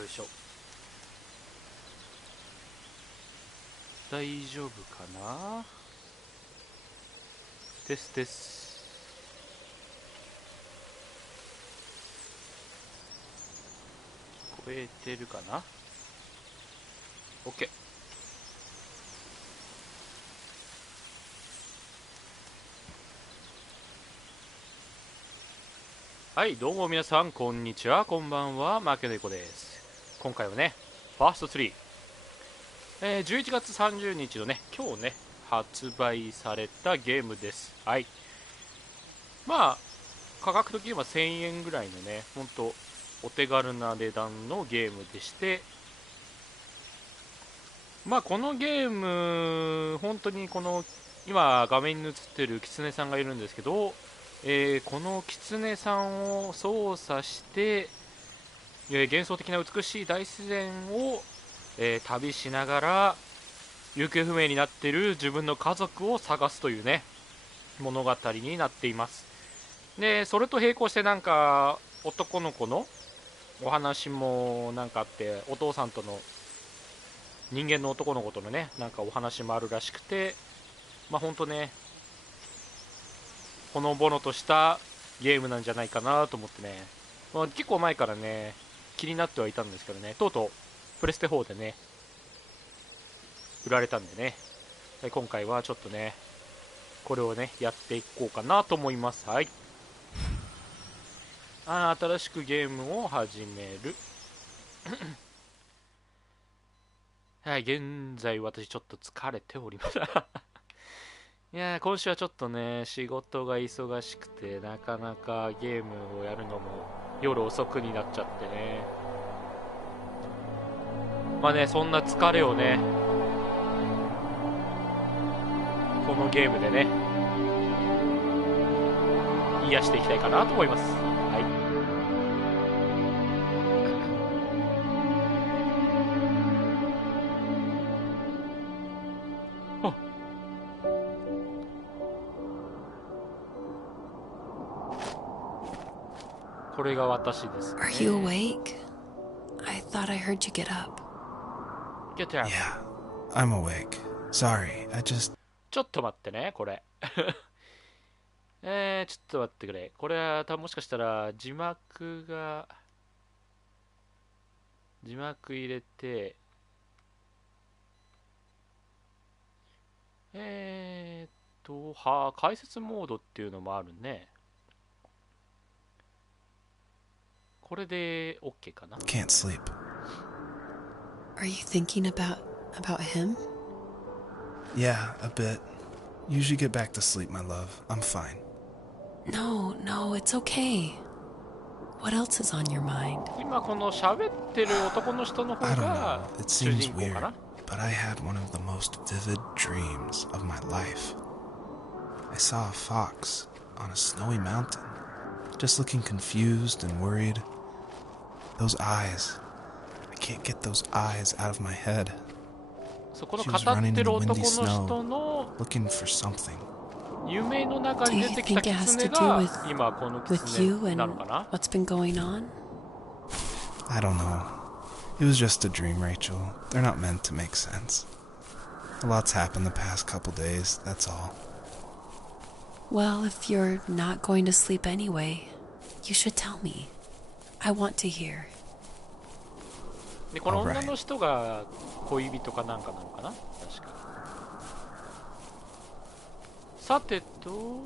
よいしょ。大丈夫かな。テステス。聞こえてるかな。 OK。 はい、どうも皆さんこんにちは、こんばんは、マケねこです。今回はね、ファースト3、11月30日のね、今日ね、発売されたゲームです。はい。まあ、価格的には1000円ぐらいのね、ほんと、お手軽な値段のゲームでして、まあ、このゲーム、本当にこの、今、画面に映ってるキツネさんがいるんですけど、このキツネさんを操作して、幻想的な美しい大自然を、旅しながら行方不明になっている自分の家族を探すというね物語になっています。でそれと並行してなんか男の子のお話もなんかあって、お父さんとの人間の男の子とのねなんかお話もあるらしくて、まあほんとねほのぼのとしたゲームなんじゃないかなと思ってね、まあ、結構前からね気になってはいたんですけどね、とうとうプレステ4でね売られたんでね、今回はちょっとねこれをねやっていこうかなと思います。はい。新しくゲームを始めるはい、現在私ちょっと疲れておりますいやー今週はちょっとね仕事が忙しくてなかなかゲームをやるのも夜遅くになっちゃってね、まあねそんな疲れをねこのゲームでね癒していきたいかなと思います。はい。あ、これが私ですね。 Are you awake? I thought I heard you get up. Get up. Yeah, I'm awake. Sorry, I just... ちょっと待ってねこれちょっと待ってくれ。これは多分もしかしたら字幕入れて解説モードっていうのもあるね。これで OK かな。 can't sleep. Are you thinking about him? Yeah, a bit. Usually get back to sleep, my love. I'm fine. No, it's okay. What else is on your mind? 今この喋ってる男の人の方 I don't が know. It 主 seems 人公か weird, な。 but I had one of the most vivid dreams of my life. I saw a fox on a snowy mountain, just looking confused and worried. Those eyes. I can't get those eyes out of my head. そこの She 語 was っ running て in る the 男 windy の snow, 人の looking for something. 夢の中 Do に you 出てきた think it キ has ツネ to do が with 今このキ with ツ you ネ and なのかな。 what's been going on? I don't know. It was just a dream, Rachel. They're not meant to make sense. A lot's happened the past couple days, that's all. Well, if you're not going to sleep anyway, you should tell me. I want to hear. でこの女の人が恋人かなんかなのかな確か。さてと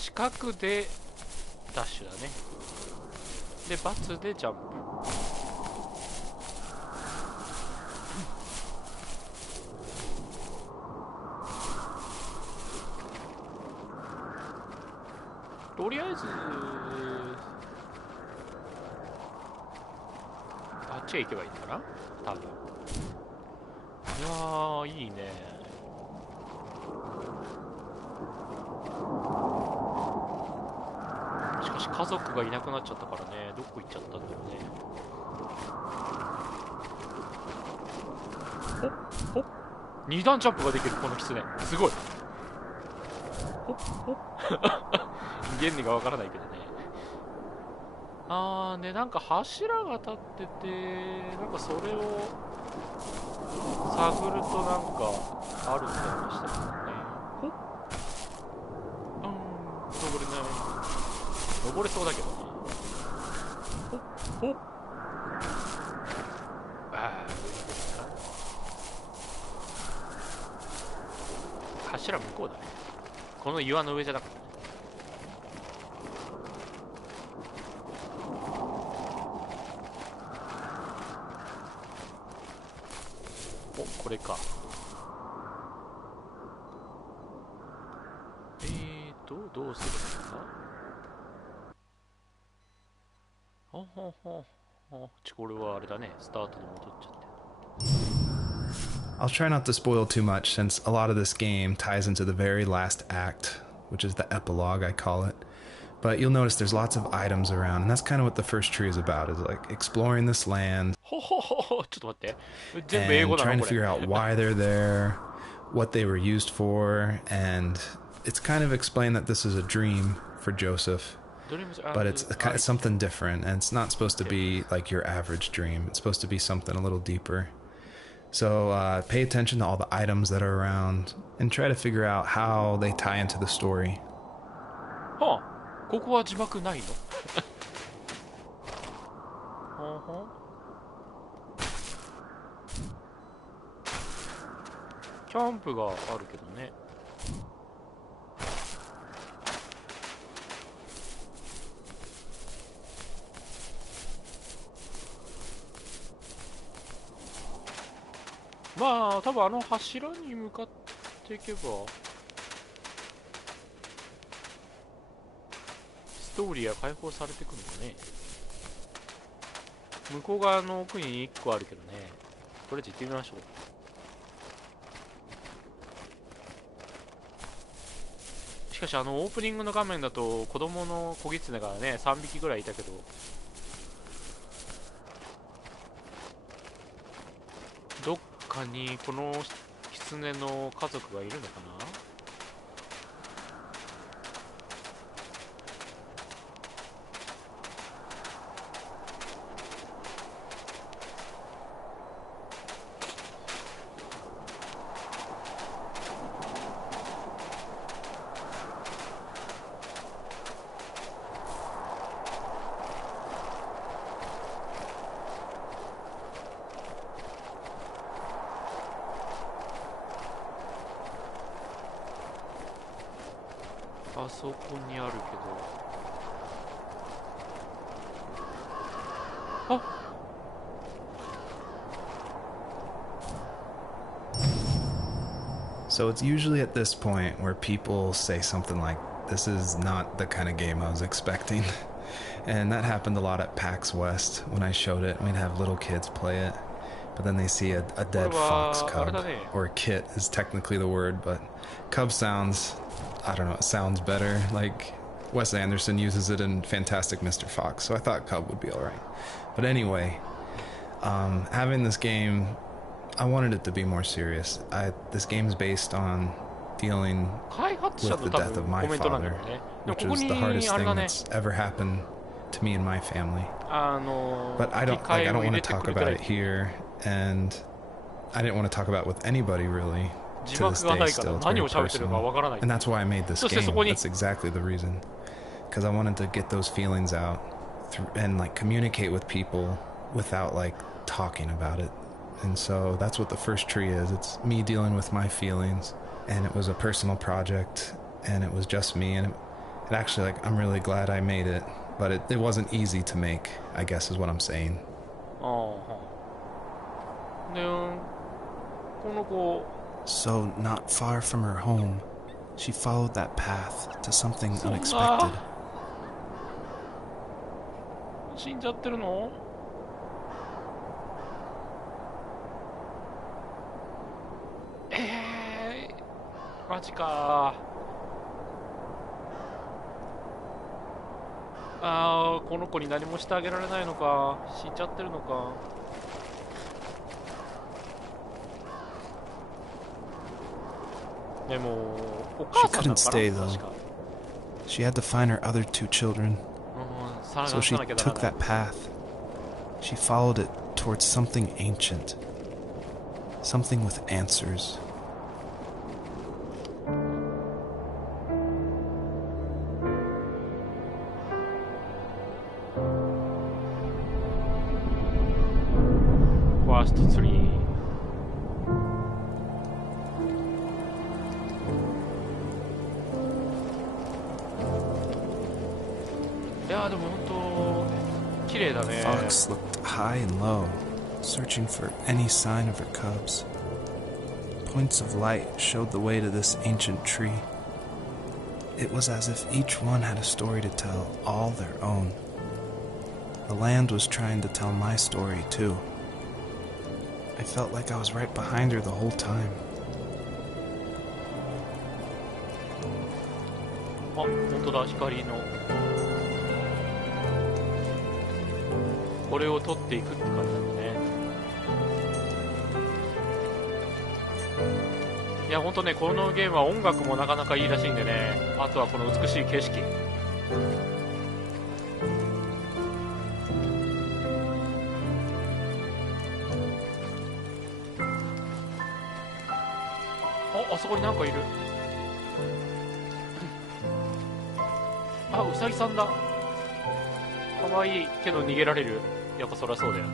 四角でダッシュだね。で×でジャンプ。とりあえずあっちへ行けばいいのかな多分。いやーいいね。しかし家族がいなくなっちゃったからね、どこ行っちゃったんだろうね。2段ジャンプができるこのキツネ、すごい。ほっほっ原理がわからないけどね。でなんか柱が立ってて、なんかそれを探るとなんかあるみたいなしたけどね。ほっ、登れない。登れそうだけどな。ほっほっ、柱向こうだね。この岩の上じゃなかった。お、これか。どうするんですか。ほほほほ。これはあれだね。スタートに戻っちゃって。I'll try not to spoil too much since a lot of this game ties into the very last act, which is the epilogue, I call it. But you'll notice there's lots of items around, and that's kind of what the first tree is about, is like exploring this land and trying to figure out why they're there, what they were used for, and it's kind of explained that this is a dream for Joseph, but it's kind of something different, and it's not supposed to be like your average dream. It's supposed to be something a little deeper. So pay attention to all the items that are around and try to figure out how they tie into the story. はあ、ここは字幕ないの？キャンプがあるけどね。まあ多分あの柱に向かっていけばストーリーが解放されていくのかね。向こう側の奥に1個あるけどね。とりあえず行ってみましょう。しかしオープニングの画面だと子供の子狐がね3匹ぐらいいたけど、どっかにこの狐の家族がいるのかな。あそこにあるけど、あ、So it's usually at this point where people say something like, "This is not the kind of game I was expecting." And that happened a lot at PAX West when I showed it. We'd have little kids play it, but then they see a dead fox cub, or a kit is technically the word, but cub sounds, I don't know, it sounds better. Like Wes Anderson uses it in Fantastic Mr. Fox, so I thought cub would be alright. But anyway, having this game, I wanted it to be more serious. This game's based on dealing with the death of my father, which was the hardest thing that's ever happened to me and my family. But I don't want to talk about it here, and I didn't want to talk about it with anybody really. To this day still, it's very personal. And that's why I made this game. That's exactly the reason. Because I wanted to get those feelings out and like communicate with people without like talking about it. And so that's what the first tree is. It's me dealing with my feelings, and it was a personal project, and it was just me, and it actually, like, I'm really glad I made it, but it wasn't easy to make, I guess is what I'm saying. So not far from her home, she followed that path to something unexpected. 死んじゃってるの？マジかー。この子に何もしてあげられないのか。死んじゃってるのか。でもお She 母さんな couldn't んか stay な though. 確か。 She had to find her other two children, 探 so さ she なきゃなら took ない that path. She followed it towards something ancient, something with answers. First tree. いやーでも本当綺麗だね。 Fox looked high and low, searching for any sign of her cubs. Points of light showed the way to this ancient tree. It was as if each one had a story to tell, all their own. The land was trying to tell my story too. I felt like I was right behind her the whole time. あ、本当だ、光のこれを取っていくって感じだね。いや本当ね、このゲームは音楽もなかなかいいらしいんでね。あとはこの美しい景色。あそこになんかいる。あ、ウサギさんだ。かわいいけど逃げられる。やっぱそりゃそうだよね。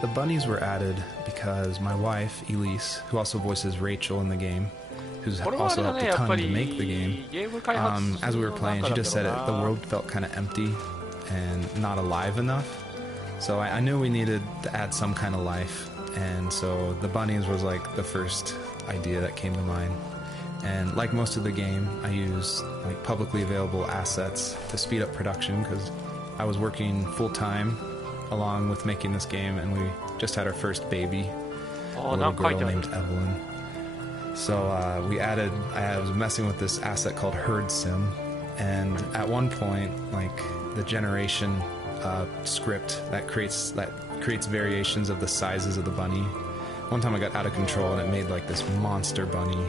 The bunnies were added because my wife, Elise, who also voices Rachel in the game, who's これはあ also れだ helped ね、 a やっ ton ぱ to り make the game. ゲーム開発 As we were の playing, 中 she だ just said ろ it. う The な。 world felt kind of empty and not alive enough. So I knew we needed to add some kind of life. And so the bunnies was like the first idea that came to mind. And like most of the game, I used like publicly available assets to speed up production because I was working full time along with making this game, and we just had our first baby, a little girl named Evelyn. So I was messing with this asset called Herd Sim, and at one point, like the generation script that creates variations of the sizes of the bunny. One time I got out of control and it made like this monster bunny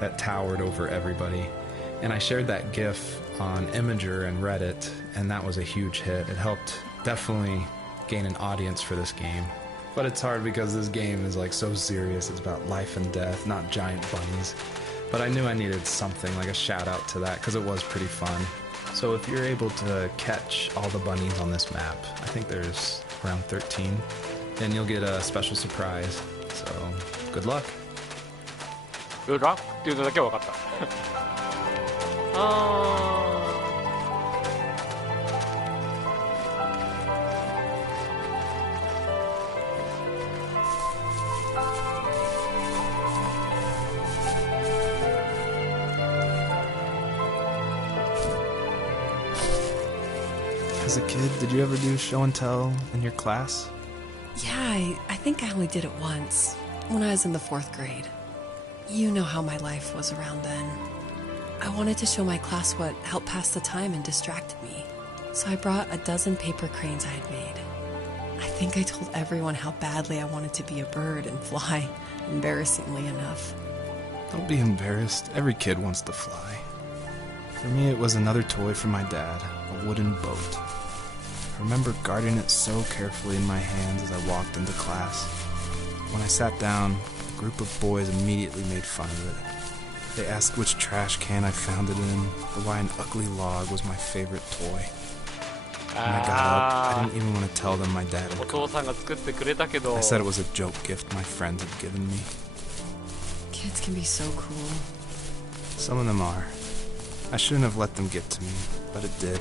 that towered over everybody. And I shared that GIF on Imager and Reddit, and that was a huge hit. It helped definitely gain an audience for this game. But it's hard because this game is like so serious. It's about life and death, not giant bunnies. But I knew I needed something, like a shout out to that, because it was pretty fun. So if you're able to catch all the bunnies on this map, I think there's around 13, then you'll get a special surprise. So good luck. Good luck っていうのだけは分かった。As a kid, did you ever do show and tell in your class? Yeah, I think I only did it once, when I was in the 4th grade. You know how my life was around then. I wanted to show my class what helped pass the time and distracted me. So I brought a dozen paper cranes I had made. I think I told everyone how badly I wanted to be a bird and fly, embarrassingly enough. Don't be embarrassed. Every kid wants to fly. For me, it was another toy from my dad, a wooden boat. I remember guarding it so carefully in my hands as I walked into class. When I sat down, a group of boys immediately made fun of it. They asked which trash can I found it in, or why an ugly log was my favorite toy. When I got up, I didn't even want to tell them my dad had お come. 父さんが作ってくれたけど。 I said it was a joke gift my friends had given me. Kids can be so cool. Some of them are. I shouldn't have let them get to me, but it did.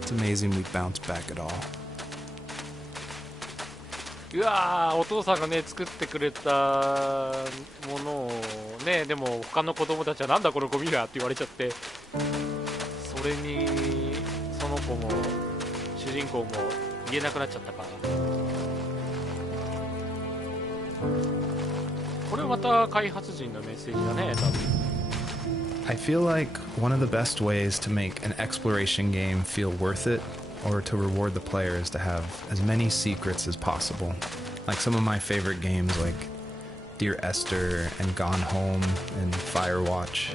It's amazing we bounced back at all. うわー、お父さんがね作ってくれたものをね、でも他の子供たちはなんだこのゴミがって言われちゃって、それにその子も主人公も言えなくなっちゃったから。これまた開発陣のメッセージだね、多分。I feel like one of the best ways to make an exploration game feel worth it, or to reward the player, is to have as many secrets as possible. Like some of my favorite games, like Dear Esther and Gone Home and Firewatch.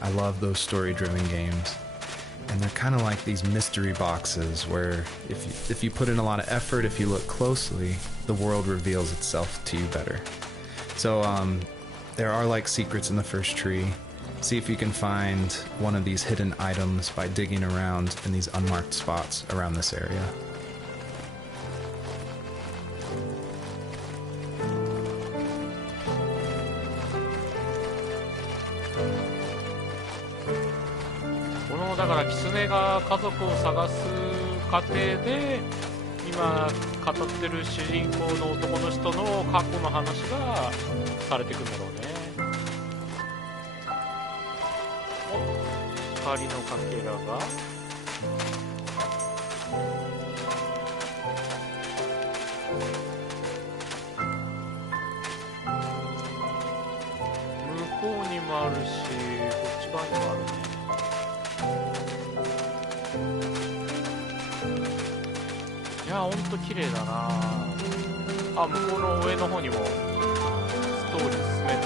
I love those story-driven games. And they're kind of like these mystery boxes where if you put in a lot of effort, if you look closely, the world reveals itself to you better. So there are like secrets in the first tree. See if you can find one of these hidden items by digging around in these unmarked spots around this area. だから狐が家族を探す過程で今語ってる主人公の男の人の過去の話がされていくんだろうね。お、光のかけらが向こうにもあるし、こっち側にもあるね。いや、ほんと綺麗だなあ。向こうの上の方にもストーリー進めるの。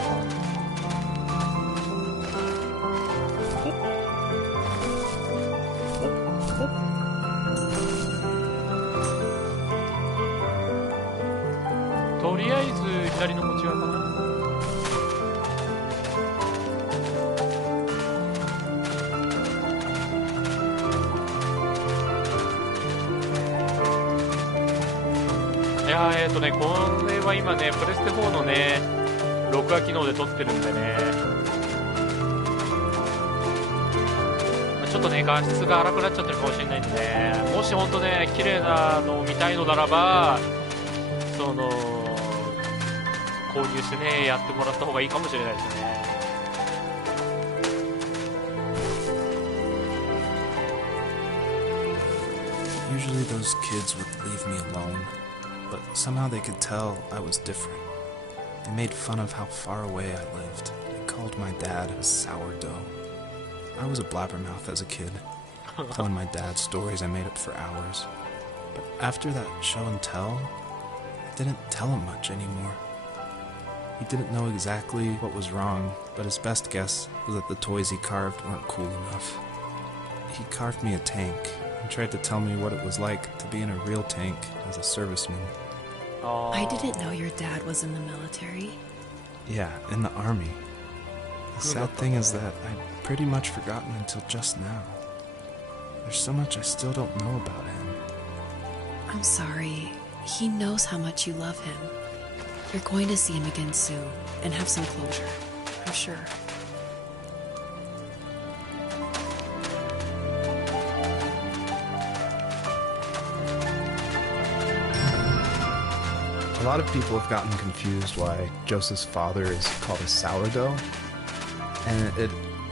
とりあえず左のこっち側かな。いやこれは今ねプレステ4のね録画機能で撮ってるんでね、ちょっとね画質が荒くなっちゃってるかもしれないんでね、もしほんとね綺麗なのを見たいのならばその購入してねやってもらった方がいいかもしれないですね。Usually those kids would leave me alone, but somehow they could tell I was different. They made fun of how far away I lived. They called my dad a sourdough. I was a blabbermouth as a kid, telling my dad stories I made up for hours. But after that show and tell, I didn't tell him much anymore. He didn't know exactly what was wrong, but his best guess was that the toys he carved weren't cool enough. He carved me a tank and tried to tell me what it was like to be in a real tank as a serviceman. I didn't know your dad was in the military. Yeah, in the army. The sad thing is that I'd pretty much forgotten until just now. There's so much I still don't know about him. I'm sorry. He knows how much you love him. You're going to see him again soon and have some closure, I'm sure. A lot of people have gotten confused why Joseph's father is called a sourdough, and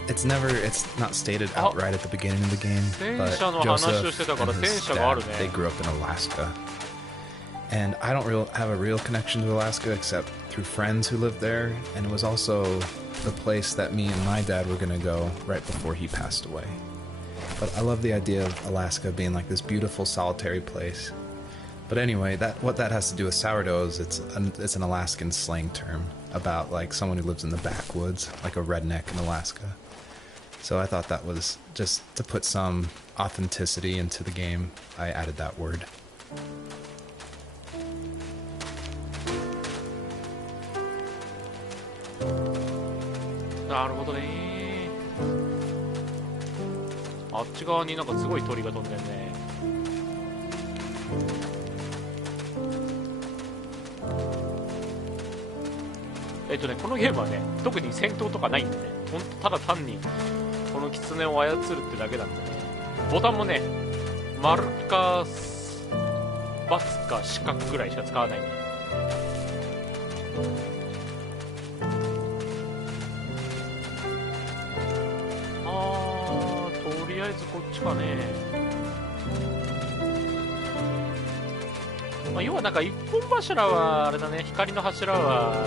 it's not stated outright at the beginning of the game, but Joseph and his dad, they grew up in Alaska, and I don't have a real connection to Alaska except through friends who lived there, and it was also the place that me and my dad were going to go right before he passed away. But I love the idea of Alaska being like this beautiful solitary place. But anyway, what that has to do with sourdough is it's an Alaskan slang term about like someone who lives in the backwoods, like a redneck in Alaska. So I thought that was just to put some authenticity into the game. I added that word. Naruhodo. あっち側になんかすごい鳥が飛んでるね。このゲームはね、特に戦闘とかないんでね、ほんとただ単にこの狐を操るってだけなんでね、ボタンもね、丸か×か四角ぐらいしか使わないんで。とりあえずこっちかね。要はなんか一本柱はあれだね、光の柱は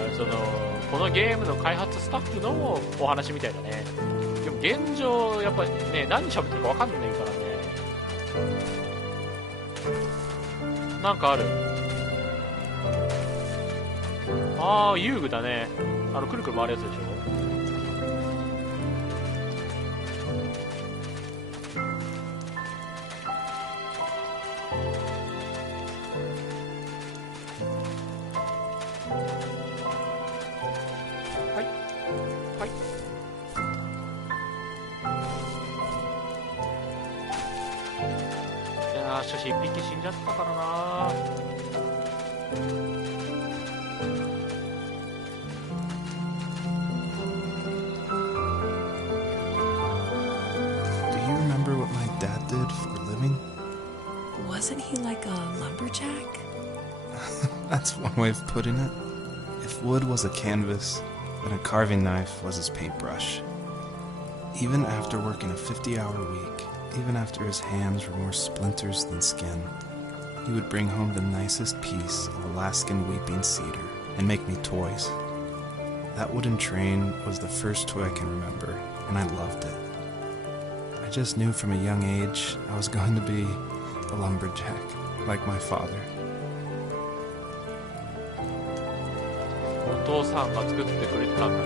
このゲームの開発スタッフのお話みたいだね。でも現状やっぱりね、何喋ってるか分かんないからね。なんかある。ああ、遊具だね。くるくる回るやつでしょ。はいはい。いやー、しかし一匹死んじゃったからな。Do you remember what my dad did for a living? Wasn't he like a lumberjack? That's one way of putting it. If wood was a canvas, then a carving knife was his paintbrush. Even after working a 50-hour week, even after his hands were more splinters than skin, he would bring home the nicest piece of Alaskan weeping cedar and make me toys. That wooden train was the first toy I can remember, and I loved it. I just knew from a young age I was going to be a lumberjack, like my father. お父さんが作ってくれたんだね。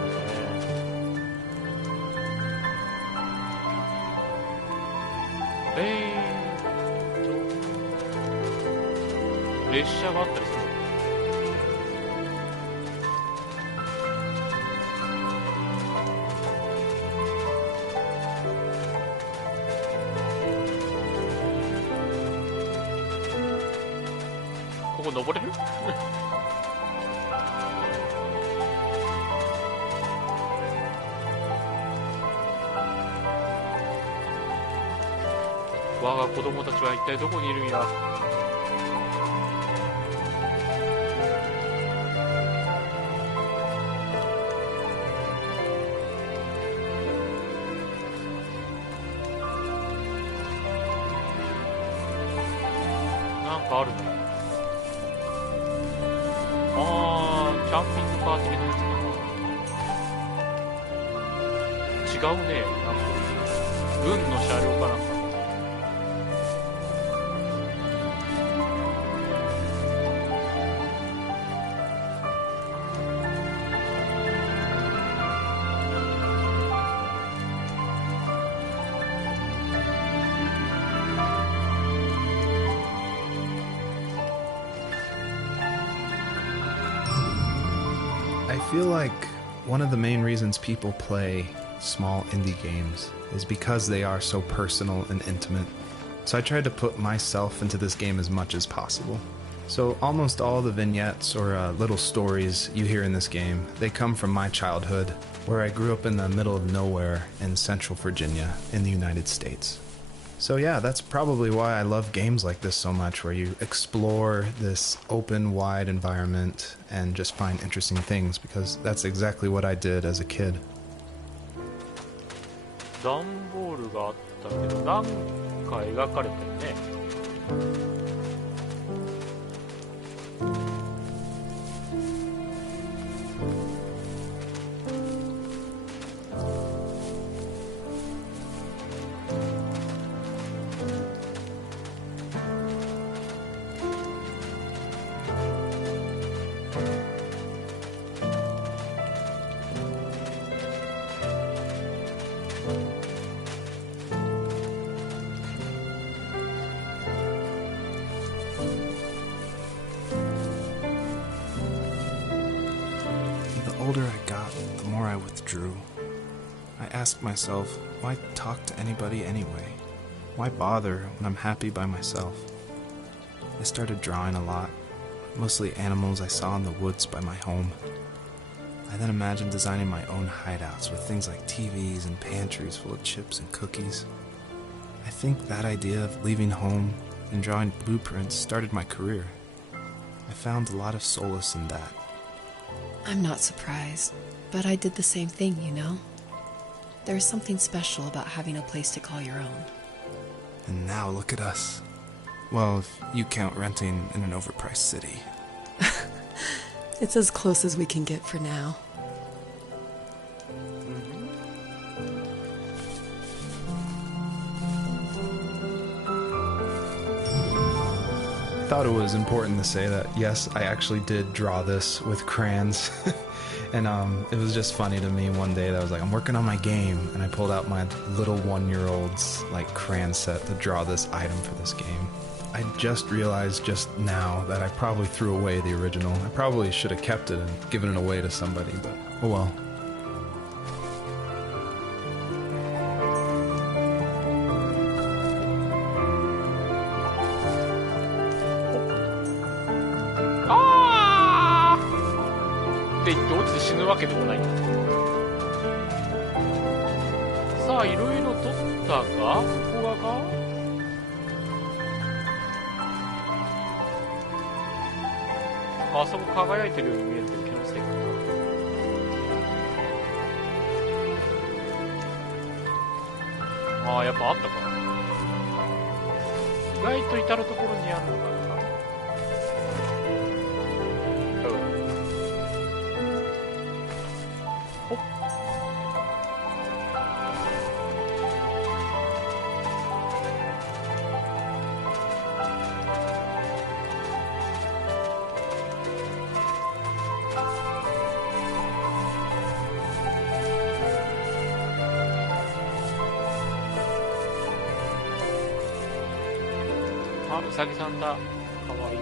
列車があったりする。ここ登れる？我が子供たちは一体どこにいるんや。なんかあるね。あー、キャンピングカー的なやつかな。違うね。なんか軍の車両かなんか。I feel like one of the main reasons people play small indie games is because they are so personal and intimate. So I tried to put myself into this game as much as possible. So almost all the vignettes or little stories you hear in this game, they come from my childhood, where I grew up in the middle of nowhere in Central Virginia in the United States. So yeah, that's probably why I love games like this so much, where you explore this open, wide environment and just find interesting things, because that's exactly what I did as a kid. 段ボールがあったけど、なんか描かれてるね。The older I got, the more I withdrew. I asked myself, why talk to anybody anyway? Why bother when I'm happy by myself? I started drawing a lot, mostly animals I saw in the woods by my home. I then imagined designing my own hideouts with things like TVs and pantries full of chips and cookies. I think that idea of leaving home and drawing blueprints started my career. I found a lot of solace in that. I'm not surprised, but I did the same thing, you know? There's something special about having a place to call your own. And now look at us. Well, if you count renting in an overpriced city. It's as close as we can get for now. thought it was important to say that, yes, I actually did draw this with crayons. And it was just funny to me one day that I was like, I'm working on my game, and I pulled out my little 1-year-old's like crayon set to draw this item for this game. I just realized just now that I probably threw away the original. I probably should have kept it and given it away to somebody, but oh well. Ah! って言って落ちて死ぬわけでもないんだ。さあ、いろいろ取ったが、ここがか？あそこ輝いてるように見えるけど、気のせいかな。ああ、やっぱあったか。意外と至るところにあるのかな。ほっ。あ、うさぎさんだ。かわいい。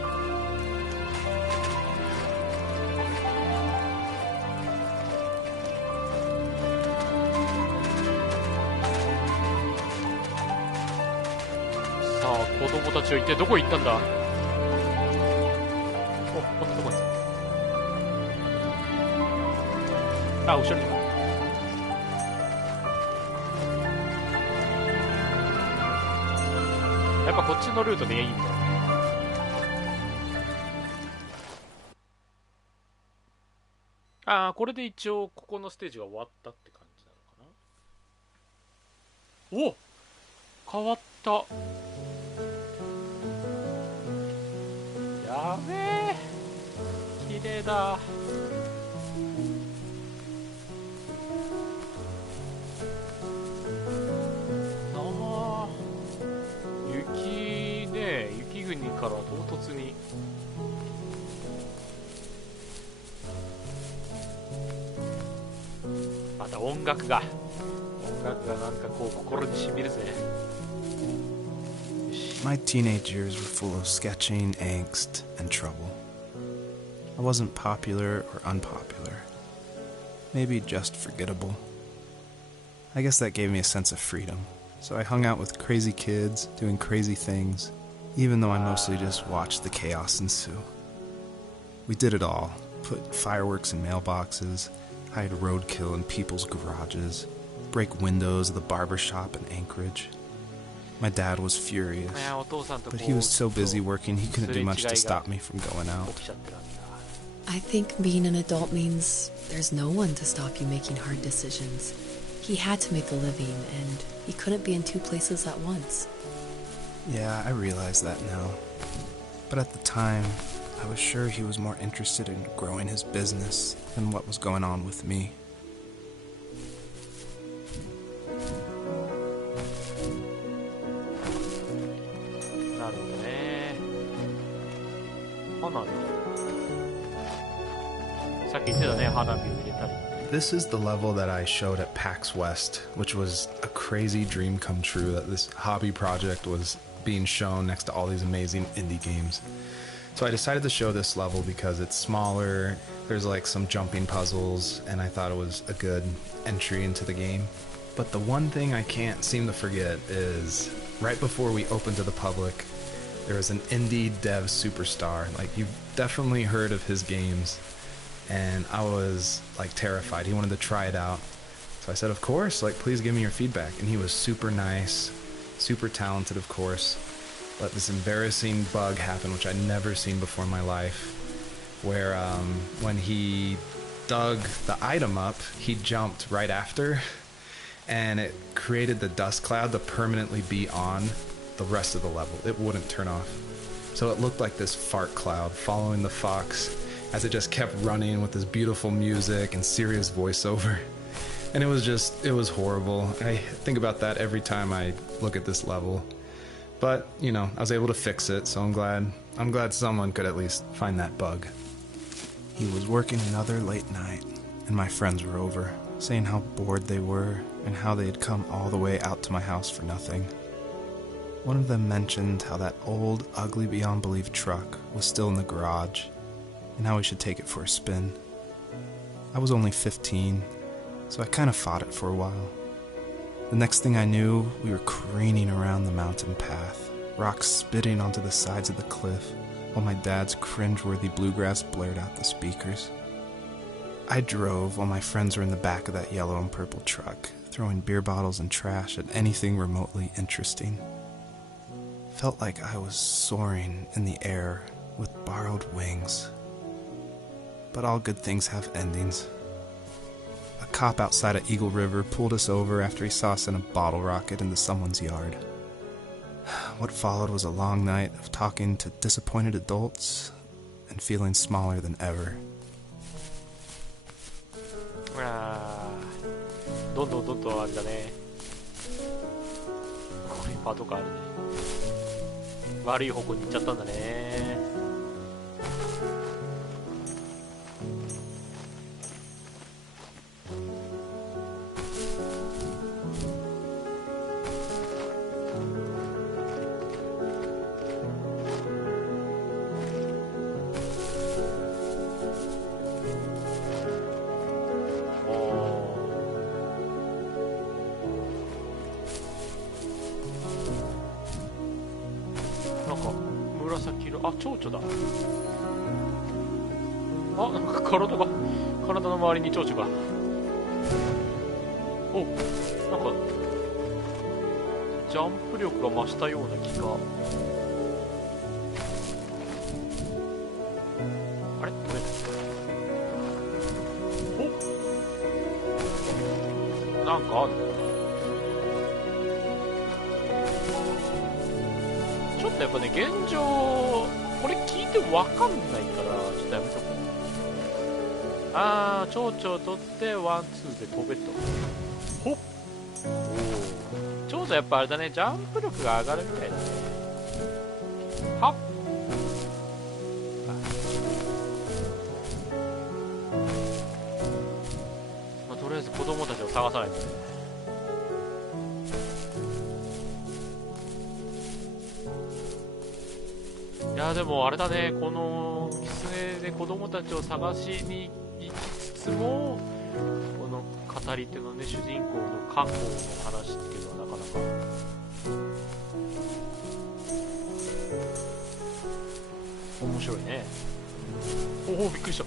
さあ、子供たちは一体どこへ行ったんだ。お、こんなとこに。あ、後ろに。やっぱこっちのルートでいいんだよね。ああ、これで一応ここのステージが終わったって感じなのかな。お、変わった。やべえ、綺麗だ。雪国から唐突にまた音楽がなんかこう心にしみるぜ。My teenage years were full of sketching, angst, and trouble. I wasn't popular or unpopular. Maybe just forgettable. I guess that gave me a sense of freedom. So I hung out with crazy kids, doing crazy things, even though I mostly just watched the chaos ensue. We did it all. Put fireworks in mailboxes, hide roadkill in people's garages, break windows of the barber shop in Anchorage. My dad was furious, but he was so busy working he couldn't do much to stop me from going out. I think being an adult means there's no one to stop you making hard decisions. He had to make a living, and he couldn't be in two places at once. Yeah, I realize that now. But at the time, I was sure he was more interested in growing his business than what was going on with me. This is the level that I showed at PAX West, which was a crazy dream come true that this hobby project was being shown next to all these amazing indie games. So I decided to show this level because it's smaller, there's like some jumping puzzles, and I thought it was a good entry into the game. But the one thing I can't seem to forget is right before we opened to the public, there was an indie dev superstar. Like, you've definitely heard of his games. And I was like terrified. He wanted to try it out. So I said, of course, like, please give me your feedback. And he was super nice, super talented, of course. But this embarrassing bug happened, which I'd never seen before in my life, where when he dug the item up, he jumped right after, and it created the dust cloud to permanently be on the rest of the level. It wouldn't turn off. So it looked like this fart cloud following the fox as it just kept running with this beautiful music and serious voiceover. And it was horrible. I think about that every time I look at this level. But, you know, I was able to fix it, so I'm glad someone could at least find that bug. He was working another late night, and my friends were over, saying how bored they were and how they had come all the way out to my house for nothing. One of them mentioned how that old, ugly beyond belief truck was still in the garage, and how we should take it for a spin. I was only 15, so I kind of fought it for a while. The next thing I knew, we were careening around the mountain path, rocks spitting onto the sides of the cliff, while my dad's cringeworthy bluegrass blared out the speakers. I drove while my friends were in the back of that yellow and purple truck, throwing beer bottles and trash at anything remotely interesting. Felt like I was soaring in the air with borrowed wings. But all good things have endings. A cop outside of Eagle River pulled us over after he saw us in a bottle rocket into someone's yard. What followed was a long night of talking to disappointed adults and feeling smaller than ever. どんどんあれだね。これパトカーあるね。悪い方向に行っちゃったんだね。紫色、あ、蝶々だ。あ、なんか体の周りに蝶々が。お、なんかジャンプ力が増したような気が。あれ、お、なんかある。ちょっとやっぱね、現状これ聞いてわかんないからちょっとやめとこう。あー、蝶々取ってワンツーで飛べと。ほっ、おー、蝶々やっぱあれだね、ジャンプ力が上がるみたいだね。はっ、まあ、とりあえず子供たちを探さないとね。いやでもあれだね、このキツネで子供たちを探しに行きつつも、この語り手のね、主人公の過去の話っていうのはなかなか面白いね。おお、びっくりした。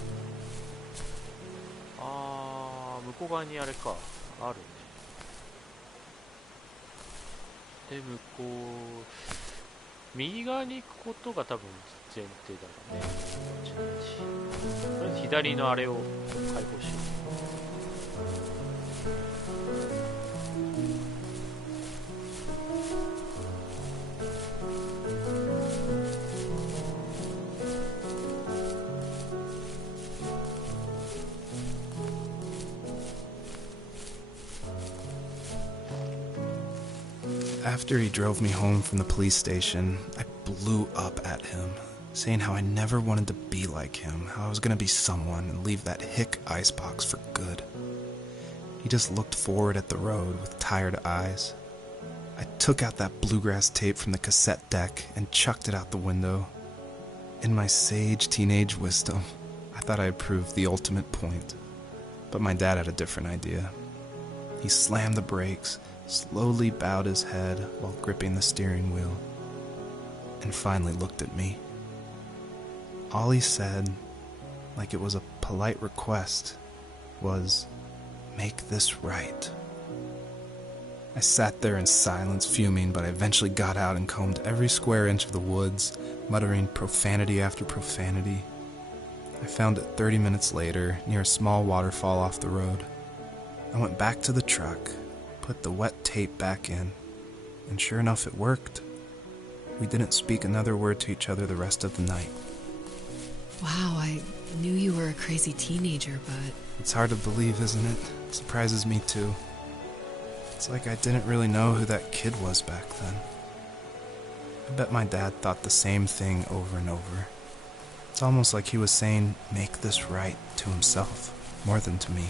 あー、向こう側にあれか、あるね。で、向こう右側に行くことが多分前提だろうね。とりあえず左のあれを解放しよAfter he drove me home from the police station, I blew up at him, saying how I never wanted to be like him, how I was going to be someone and leave that hick icebox for good. He just looked forward at the road with tired eyes. I took out that bluegrass tape from the cassette deck and chucked it out the window. In my sage teenage wisdom, I thought I had proved the ultimate point. But my dad had a different idea. He slammed the brakes, slowly bowed his head while gripping the steering wheel, and finally looked at me. All he said, like it was a polite request, was, "Make this right." I sat there in silence, fuming, but I eventually got out and combed every square inch of the woods, muttering profanity after profanity. I found it 30 minutes later, near a small waterfall off the road. I went back to the truck, put the wet tape back in, and sure enough it worked. We didn't speak another word to each other the rest of the night. Wow, I knew you were a crazy teenager, but... It's hard to believe, isn't it? It surprises me too. It's like I didn't really know who that kid was back then. I bet my dad thought the same thing over and over. It's almost like he was saying, make this right to himself, more than to me.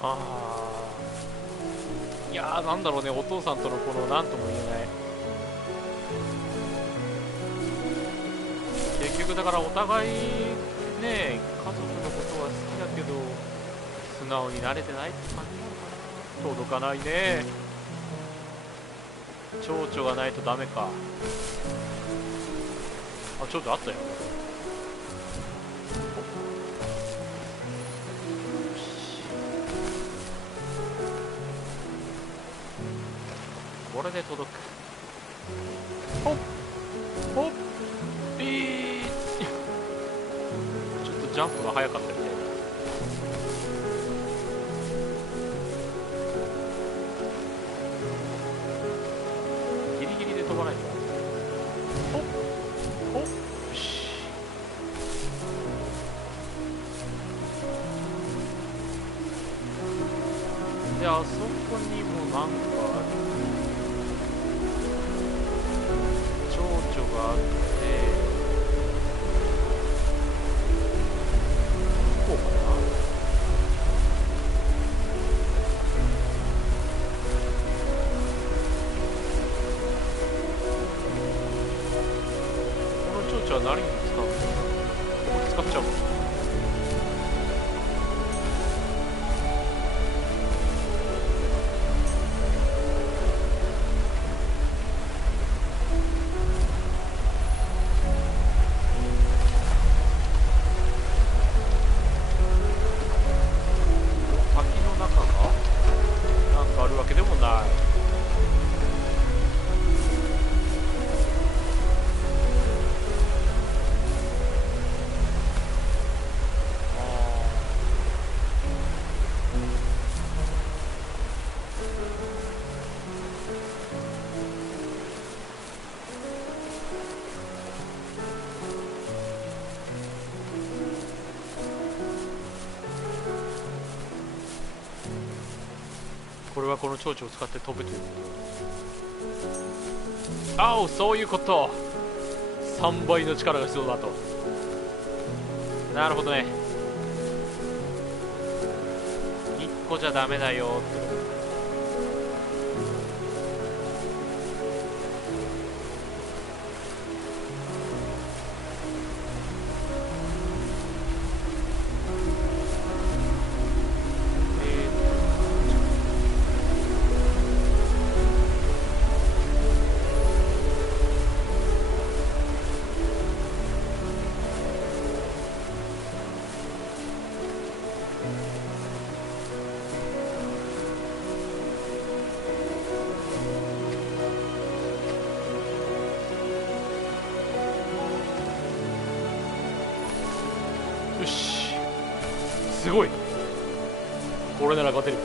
ああ、いやー、なんだろうね、お父さんとのこの何とも言えない、結局だからお互いね、家族のことは好きだけど素直になれてないって感じなのかな。届かないね。蝶々がないとダメか。あ、蝶々あったよ。これで届く。ほっほっ、ちょっとジャンプが速かったみたいな。ギリギリで飛ばないと。ほっほっ、よし。で、あそこにもなんか蝶々があって、こうかな。この蝶々は何に使うんだろう。ここに使っちゃうの。これはこの蝶々を使って飛ぶということ。あお、そういうこと。3倍の力が必要だと。なるほどね。1個じゃダメだよってこと。よし、すごい。これなら勝てる。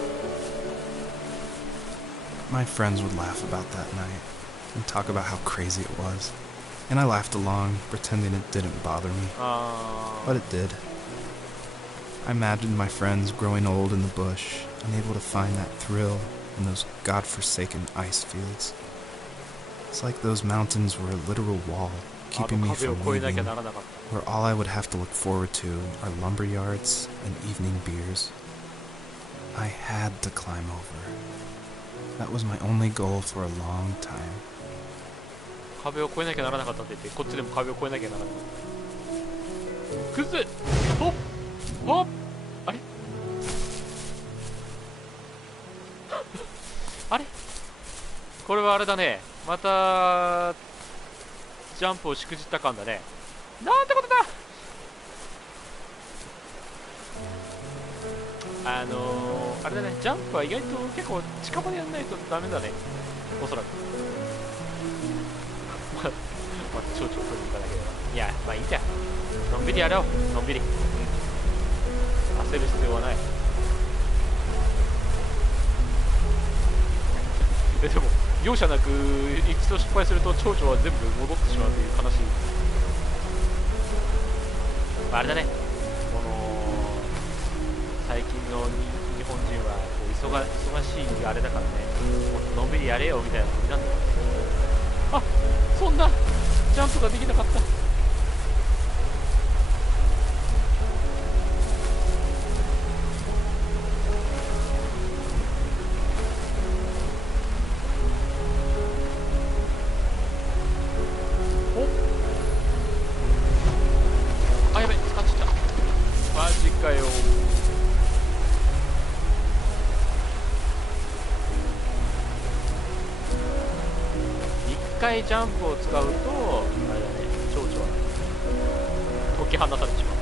My friends would laugh about that night and talk about how crazy it was. And I laughed along, pretending it didn't bother me. But it did. I imagined my friends growing old in the bush, unable to find that thrill in those godforsaken ice fields. It's like those mountains were a literal wall, keeping me from leaving, where all I would have to look forward to are lumber yards and evening beers. I had to climb over. That was my only goal for a long time. 壁を越えなきゃならなかったって言って、こっちでも壁を越えなきゃならなかった。クズ、ほっほっ、あれあれ、これはあれだね、またジャンプをしくじった感だね。なんてことだ。あれだね、ジャンプは意外と結構近場でやんないとダメだね、おそらく。また蝶々取りに行かなければ。いや、まあいいじゃん、のんびりやろう、のんびり、焦る必要はない。でも容赦なく一度失敗すると蝶々は全部戻ってしまうという悲しい。まあ、あれだね、この最近の日本人はこう忙しいあれだからね、もっとのんびりやれよみたいな感じなんだよ。あ、そんなジャンプができなかった。おあ、やべ、使っちゃった。マジかよ。一回ジャンプを使うとあれだね、蝶々は解き放たれてしまう。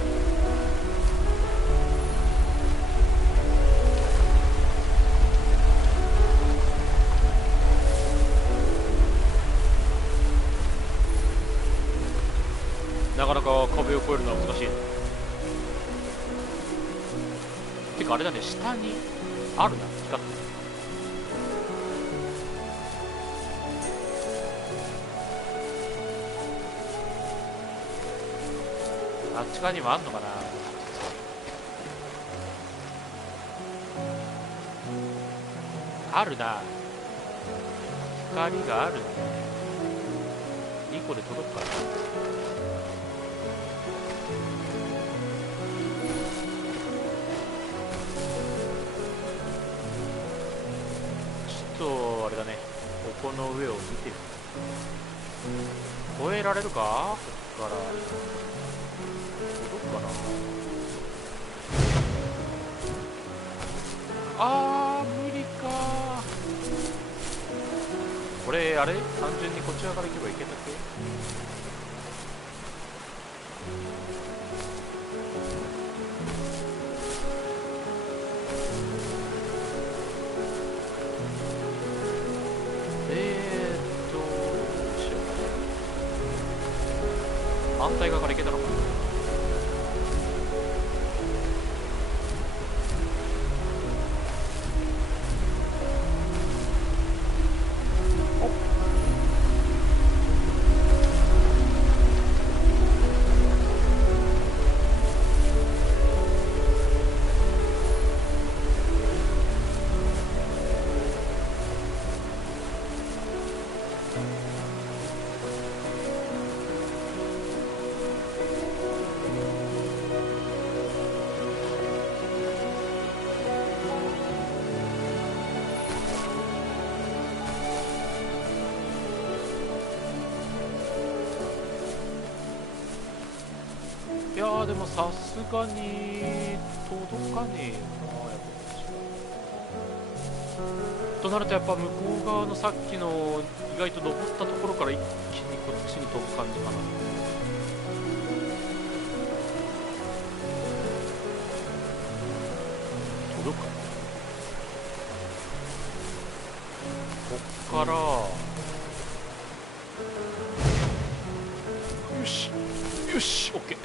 なかなか壁を越えるのは難しいね。てかあれだね、下にあるな、光ってる。あっち側にもあんのかな。あるな、光があるね。2個で届くかな。ちょっとあれだね、ここの上を見てみる。越えられるか、ここから届くかな。あー、無理か。これあれ、単純にこっち側から行けばいけんだっけ。どうしようかね。反対側から行けたのかな。いやー、でもさすがに届かねえよな、やっぱ。となるとやっぱ向こう側のさっきの意外と登ったところから一気にこっちに飛ぶ感じかな。届くかな。こっからよしよし、オッケー。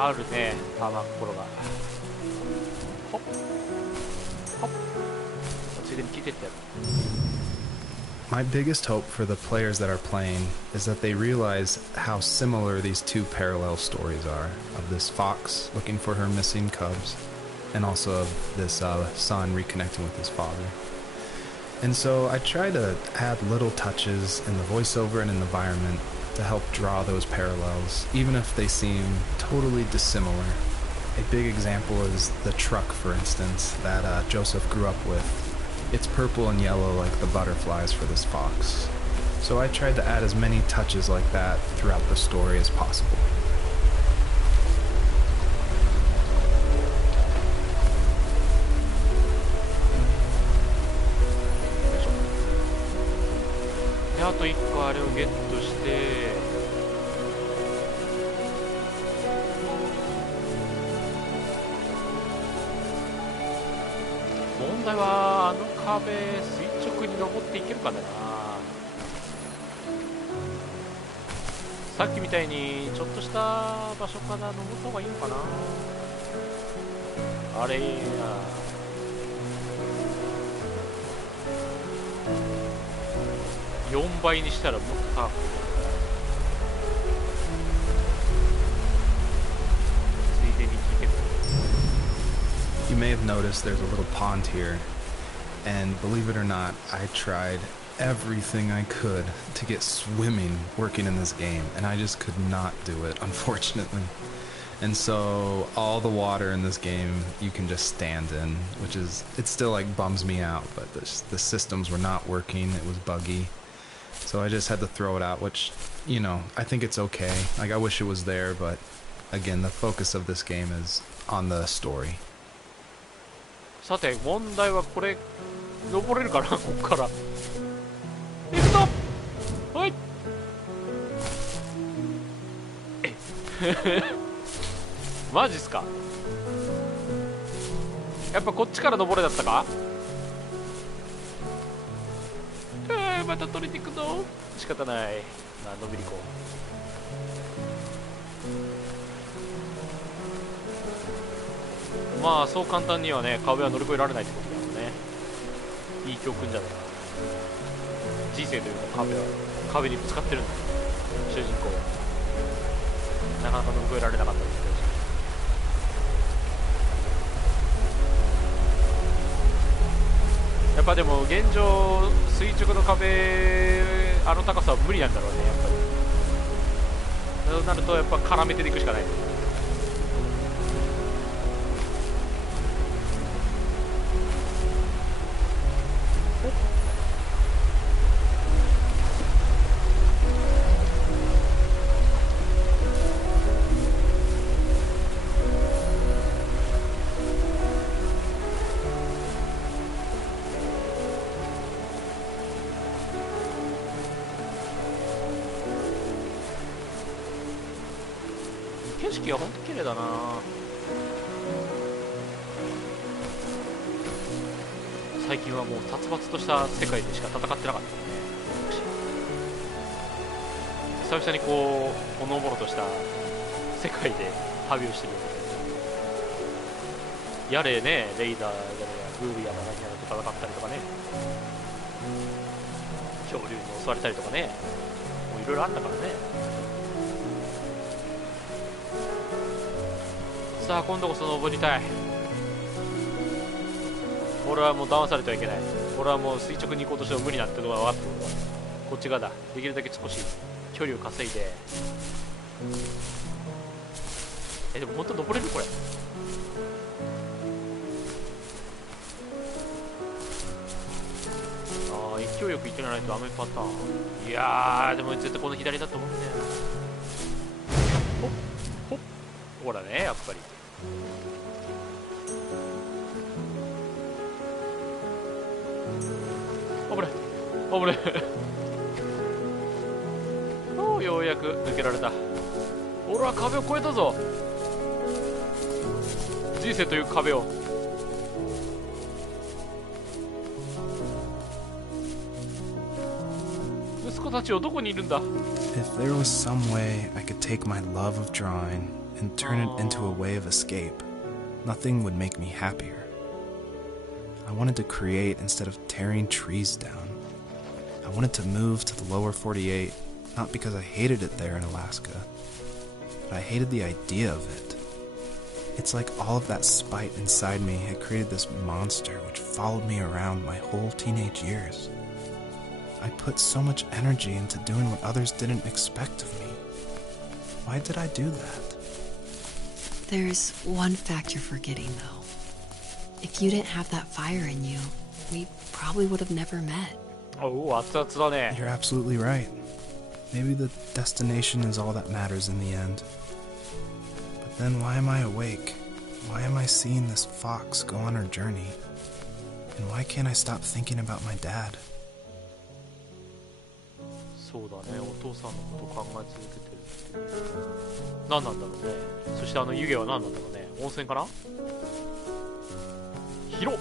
あるね、玉っころが。ほっほっ、ついでに聞いてってやる。My biggest hope for the players that are playing is that they realize how similar these two parallel stories are, of this fox looking for her missing cubs and also of this son reconnecting with his father. And so I try to add little touches in the voiceover and in the environment to help draw those parallels, even if they seem totally dissimilar. A big example is the truck, for instance, that Joseph grew up with. It's purple and yellow like the butterflies for this fox. So I tried to add as many touches like that throughout the story as possible. で、あと1個あれをゲットして、問題はあの壁垂直に登っていけるかだな。さっきみたいにちょっとした場所から登った方がいいのかな。あれや4倍にしたらもっと高く。ついでに聞いてくる。You may have noticed there's a little pond here, and believe it or not, I tried everything I could to get swimming working in this game, and I just could not do it, unfortunately. And so all the water in this game you can just stand in, which is, it still like bums me out, but the systems were not working, it was buggy. So I just had to throw it out, which, you know, I think it's okay. Like, I wish it was there, but again, the focus of this game is on the story. さて問題はこれ登れるかな、ここから行くぞ。はい。マジっすか。やっぱこっちから登れだったか。また取りに行くぞ。仕方ない。まあのびりこう。まあそう簡単にはね壁は乗り越えられないってことだもんね。いい教訓じゃないか。人生というか壁にぶつかってるんだ主人公。なかなか乗り越えられなかったんですけど。やっぱでも現状垂直の壁あの高さは無理なんだろうね。やっぱりそうなるとやっぱ絡めていくしかない。景色が本当綺麗だな。最近はもう殺伐とした世界でしか戦ってなかったね。久々にこうほのぼのとした世界で旅をしてる。やれねレイダーやれブールやら何やらと戦ったりとかね、恐竜に襲われたりとかね、もういろいろあったからね。さあ今度こそ登りたい。俺はもう騙されてはいけない。俺はもう垂直に行こうとしても無理なってのが分かってる。こっち側だ。できるだけ少し距離を稼いで。でも本当登れるこれ。ああ勢いよく行ってないとダメパターン。いやーでも絶対この左だと思うんだよな。ほっほらねやっぱり。危ない危ないおおようやく抜けられた。俺は壁を越えたぞ。人生という壁を。息子たちはどこにいるんだ。 If there was some way I could take my love of drawing and turn it into a way of escape, nothing would make me happier. I wanted to create instead of tearing trees down. I wanted to move to the lower 48, not because I hated it there in Alaska, but I hated the idea of it. It's like all of that spite inside me had created this monster which followed me around my whole teenage years. I put so much energy into doing what others didn't expect of me. Why did I do that? There's one fact you're forgetting, though. If you didn't have that fire in you, we probably would have never met. おお熱々だね。 You're absolutely right. Maybe the destination is all that matters in the end. But then why am I awake? Why am I seeing this fox go on her journey? And why can't I stop thinking about my dad? そうだね、お父さんのことを考え続けてるっていう。何なんだろうね。そしてあの湯気は何なんだろうね。温泉かな。広っ。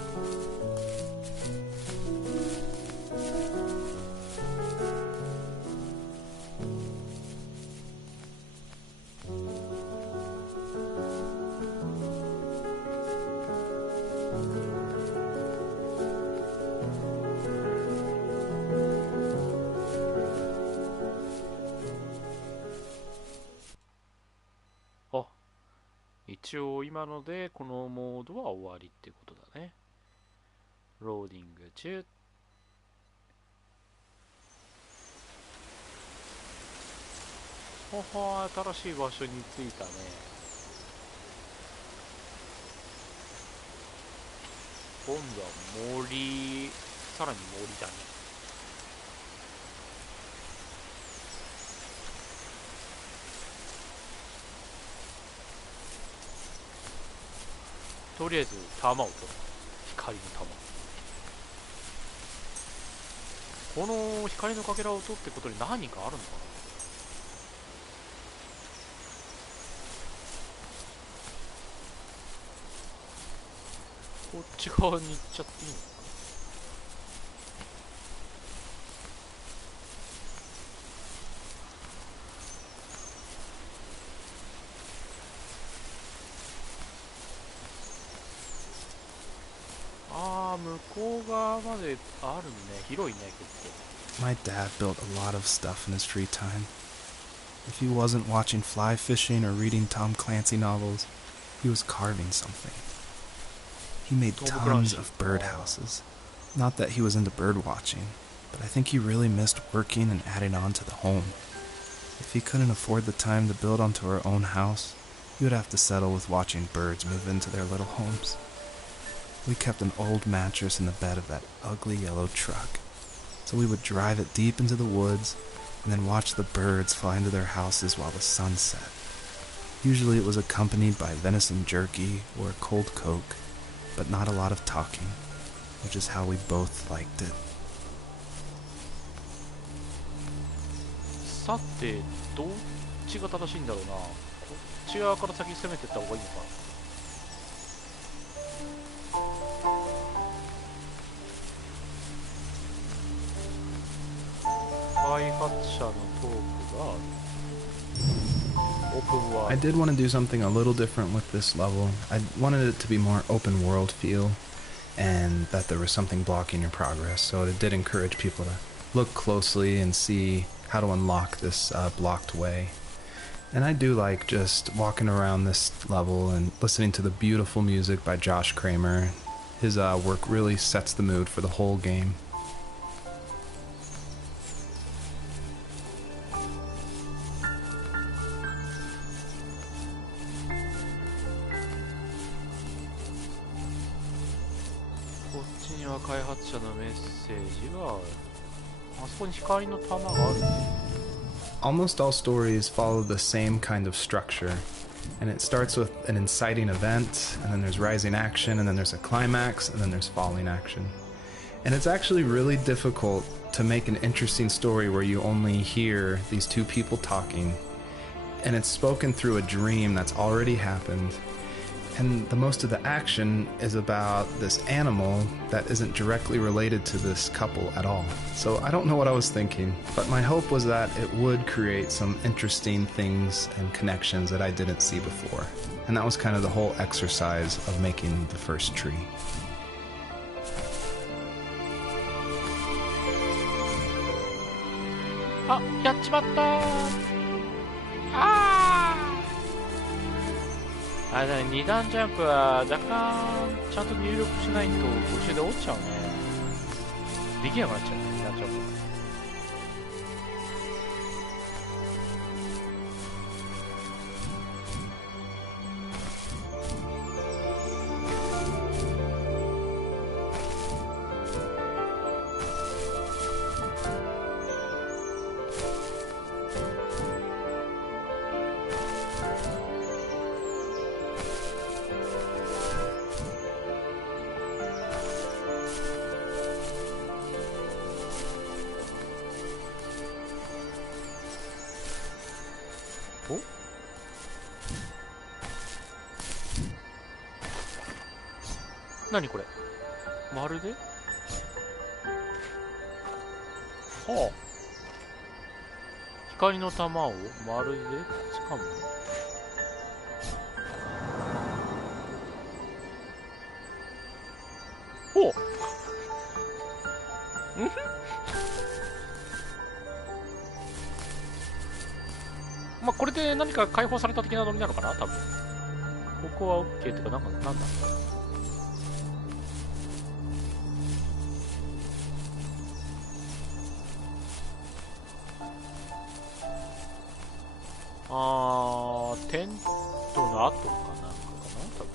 一応今のでこのモードは終わりってことだね。ローディング中。ほほ、新しい場所に着いたね。今度は森、さらに森だね。とりあえず弾を取る。光の弾。この光のかけらを取ってことに何かあるのかな。こっち側に行っちゃっていいのか。ああ、向こう側まであるね。広いね、結構。 My dad built a lot of stuff in his free time. If he wasn't watching fly fishing or reading Tom Clancy novels, he was carving something. He made tons of birdhouses. Not that he was into bird watching, but I think he really missed working and adding on to the home. If he couldn't afford the time to build onto our own house, he would have to settle with watching birds move into their little homes. We kept an old mattress in the bed of that ugly yellow truck, so we would drive it deep into the woods and then watch the birds fly into their houses while the sun set. Usually it was accompanied by venison jerky or a cold Coke, but not a lot of talking, which is how we both liked it. さて、どっちが正しいんだろうな。こっち側から先攻めてった方がいいのかな。開発者のトークがオープンワー I ルド。 did want to do something a little different with this level. I wanted it to be more open world feel, and that there was something blocking your progress, so it did encourage people to look closely and see how to unlock this blocked way. And I do like just walking around this level and listening to the beautiful music by Josh Kramer. His work really sets the mood for the whole game. こっちには開発者のメッセージがある。あそこに光の玉があるね。 Almost all stories follow the same kind of structure, and it starts with an inciting event, and then there's rising action, and then there's a climax, and then there's falling action. And it's actually really difficult to make an interesting story where you only hear these two people talking, and it's spoken through a dream that's already happened. And the most of the action is about this animal that isn't directly related to this couple at all. So I don't know what I was thinking, but my hope was that it would create some interesting things and connections that I didn't see before. And that was kind of the whole exercise of making the first tree. あ、やっちまったー。あれだね、2段ジャンプは若干ちゃんと入力しないと途中で落ちちゃうね。できなくなっちゃうね、2段ジャンプ。お？何これ？まるで？はあ。光の玉をまるで掴む。おう。ん？まあ、これで何か解放された的なノリなのかな、多分。ここは OK っていうか、なんなんだ。テントの後かなんかかな、多分。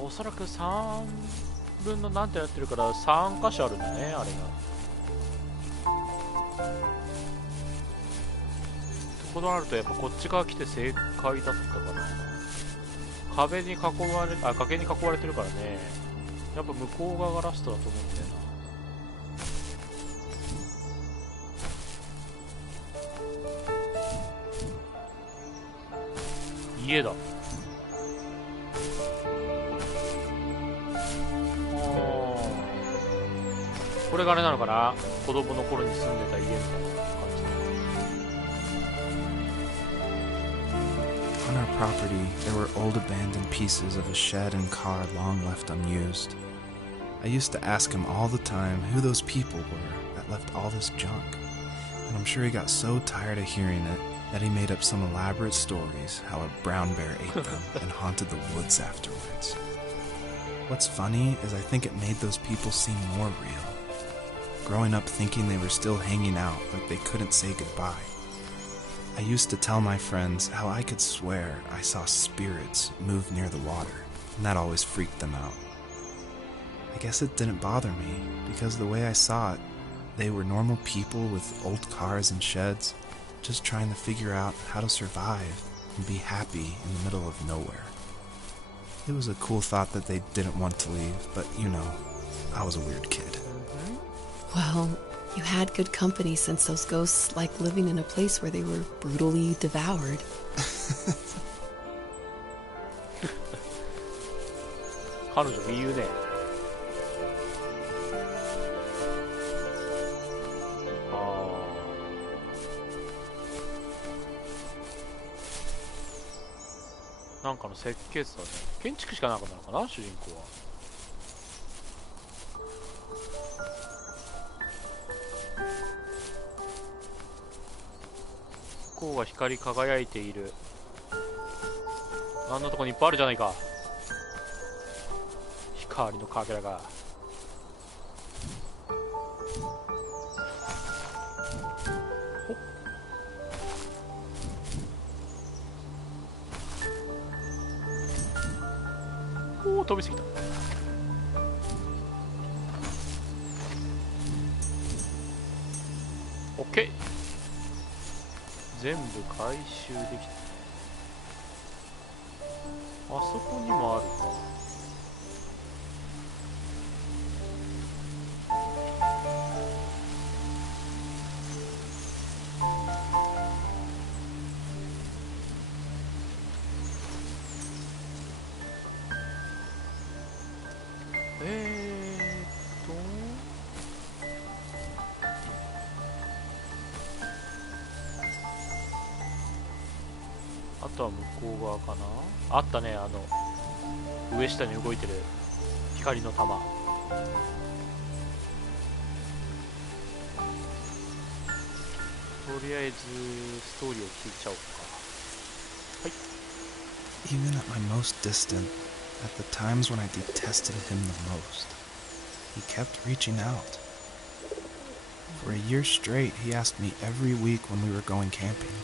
おそらく3分の何てなってるから3箇所あるんだね、あれが。となるとやっぱこっち側来て正解だったかな。壁に囲まれ、崖に囲われてるからね。やっぱ向こう側がラストだと思うんだよな。家だ。これがあれなのかな、子供の頃に住んでた家みたいな感じ。 On our property, there were old abandoned pieces of a shed and car long left unused. I used to ask him all the time who those people were that left all this junk, and I'm sure he got so tired of hearing it that he made up some elaborate stories how a brown bear ate them and haunted the woods afterwards. What's funny is I think it made those people seem more real. Growing up thinking they were still hanging out like they couldn't say goodbye. I used to tell my friends how I could swear I saw spirits move near the water, and that always freaked them out. I guess it didn't bother me, because the way I saw it, they were normal people with old cars and sheds, just trying to figure out how to survive and be happy in the middle of nowhere. It was a cool thought that they didn't want to leave, but you know, I was a weird kid. Well, you had good company since those ghosts like living in a place where they were brutally devoured. 彼女が言うね。なんかの設計図だね。建築士かなんかなのかな、主人公は。向こうが光り輝いている。あんなとこにいっぱいあるじゃないか。光のかけらが。おお、飛びすぎた。オッケー。全部回収できた。あそこにもあるか。あとは向こう側かな。あったね、上下に動いてる光の玉。とりあえずストーリーを聞いちゃおうか。はい。 Even at my most distant, at the times when I detested him the most, he kept reaching out. For a year straight, he asked me every week when we were going camping.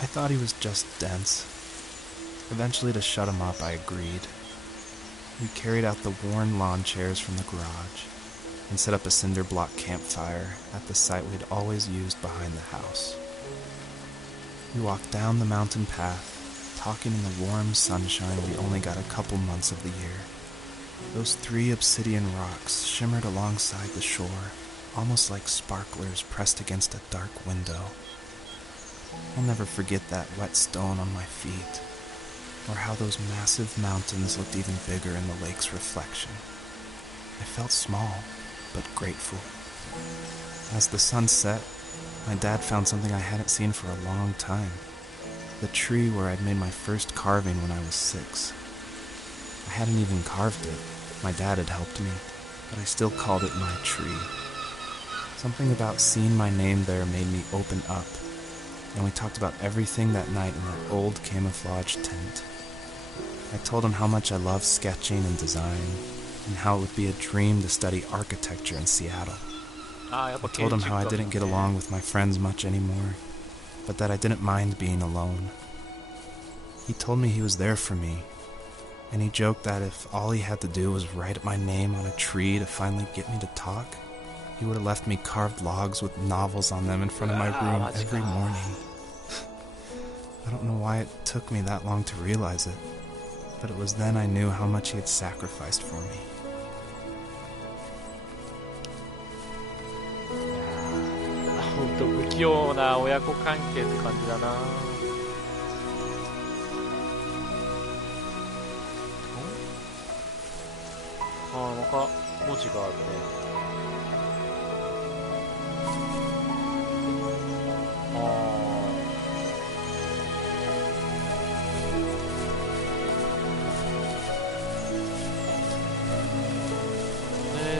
I thought he was just dense. Eventually, to shut him up, I agreed. We carried out the worn lawn chairs from the garage and set up a cinder block campfire at the site we'd always used behind the house. We walked down the mountain path, talking in the warm sunshine we only got a couple months of the year. Those 3 obsidian rocks shimmered alongside the shore, almost like sparklers pressed against a dark window. I'll never forget that wet stone on my feet, or how those massive mountains looked even bigger in the lake's reflection. I felt small, but grateful. As the sun set, my dad found something I hadn't seen for a long time. The tree where I'd made my first carving when I was 6. I hadn't even carved it. My dad had helped me, but I still called it my tree. Something about seeing my name there made me open up, and we talked about everything that night in that old camouflage tent. I told him how much I love sketching and design, and how it would be a dream to study architecture in Seattle. I told him how I didn't get along with my friends much anymore, but that I didn't mind being alone. He told me he was there for me, and he joked that if all he had to do was write my name on a tree to finally get me to talk, he would have left me carved logs with novels on them in front of my room every morning. I don't know why it took me that long to realize it, but it was then I knew how much he had sacrificed for me. ほんと不器用な親子関係って感じだな。なんか文字があるね。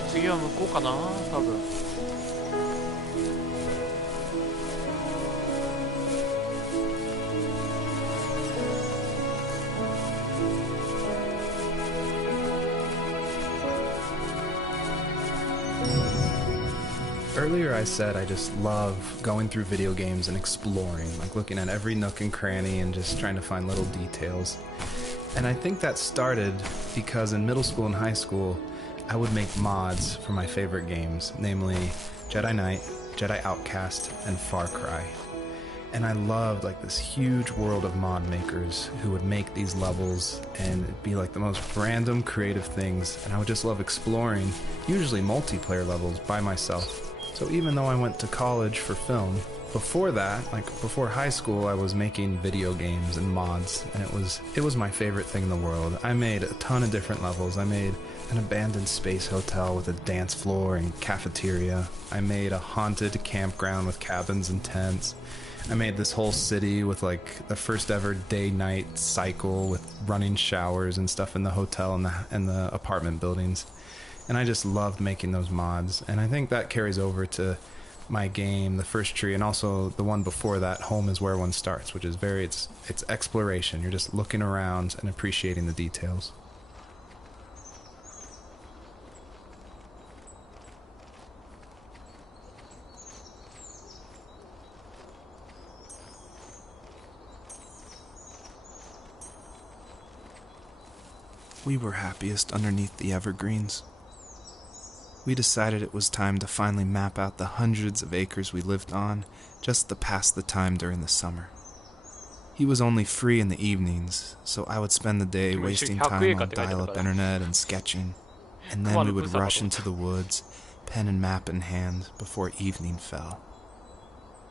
次は向こうかな、多分。Earlier I said I just love going through video games and exploring, like looking at every nook and cranny and just trying to find little details. And I think that started because in middle school and high school, I would make mods for my favorite games, namely Jedi Knight, Jedi Outcast, and Far Cry. And I loved like this huge world of mod makers who would make these levels and it'd be like the most random creative things, and I would just love exploring, usually multiplayer levels by myself. So even though I went to college for film, before that, like before high school, I was making video games and mods, and it was my favorite thing in the world. I made a ton of different levels. I made an abandoned space hotel with a dance floor and cafeteria. I made a haunted campground with cabins and tents. I made this whole city with like the first ever day-night cycle with running showers and stuff in the hotel and the apartment buildings. And I just loved making those mods. And I think that carries over to my game, The First Tree, and also the one before that, Home is Where One Starts, which is it's exploration. You're just looking around and appreciating the details. We were happiest underneath the evergreens. We decided it was time to finally map out the hundreds of acres we lived on just to pass the time during the summer. He was only free in the evenings, so I would spend the day wasting time on dial-up internet and sketching, and then we would rush into the woods, pen and map in hand, before evening fell.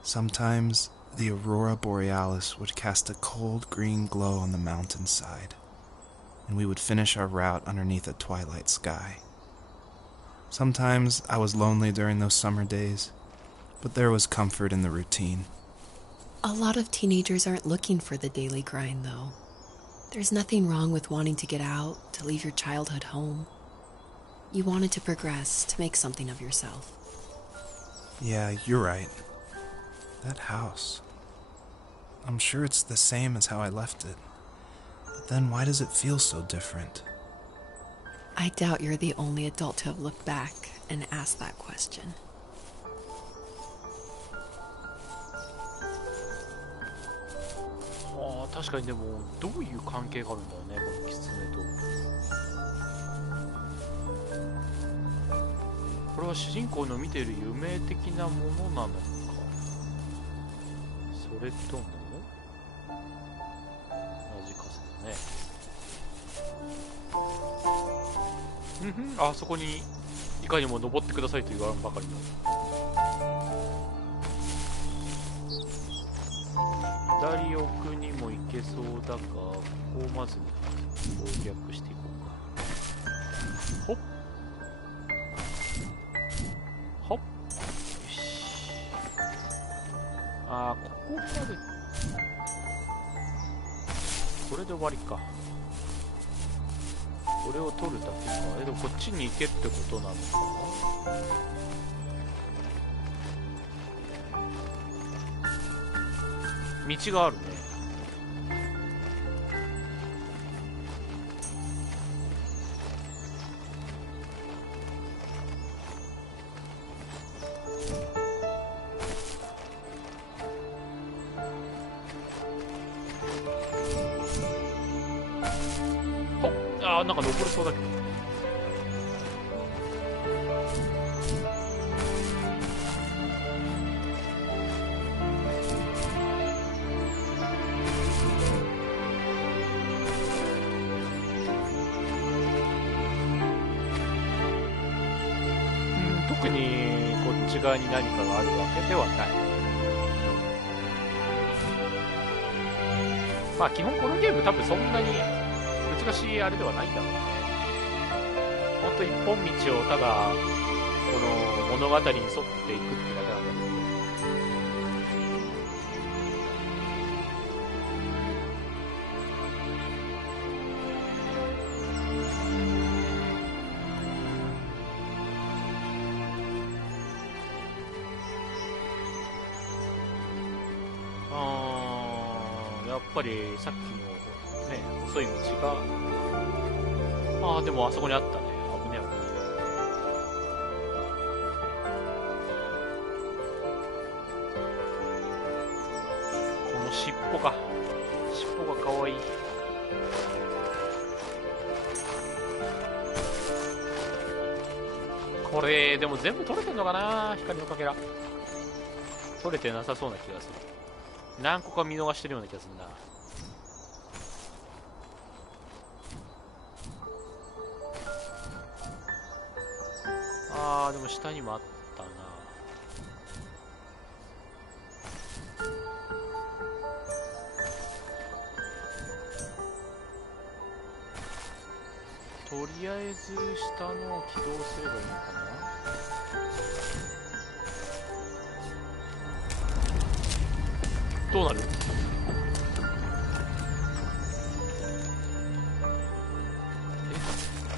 Sometimes the aurora borealis would cast a cold green glow on the mountainside, and we would finish our route underneath a twilight sky. Sometimes I was lonely during those summer days, but there was comfort in the routine. A lot of teenagers aren't looking for the daily grind, though. There's nothing wrong with wanting to get out, to leave your childhood home. You wanted to progress, to make something of yourself. Yeah, you're right. That house. I'm sure it's the same as how I left it. But then why does it feel so different? I doubt you're the only adult to have looked back and asked that question. Ah, 確かにでもどういう関係があるんだろうね、このキツネと。これは主人公の見ている夢的なものなのか、それとも同じかさね。あそこにいかにも登ってくださいと言わんばかりの。左奥にも行けそうだが、ここをまず攻略していこうか。ほっほっ、よし。あー、ここまでこれで終わりか。これを取るだけか。でもこっちに行けってことなのかな。道があるね。なんか残りそうだけど。特にこっち側に何かがあるわけではない。まあ基本このゲーム多分そんなに難しいあれではないんだろうね。ほんと一本道をただこの物語に沿っていくってだけなんだけど。やっぱりさっきのね、細い道が、でもあそこにあったね。危ねえ危ねえ。この尻尾が可愛い。これでも全部取れてんのかな、光のかけら。取れてなさそうな気がする。何個か見逃してるような気がするな。でも下にもあったな。とりあえず下のを起動すればいいのかな。どうなる？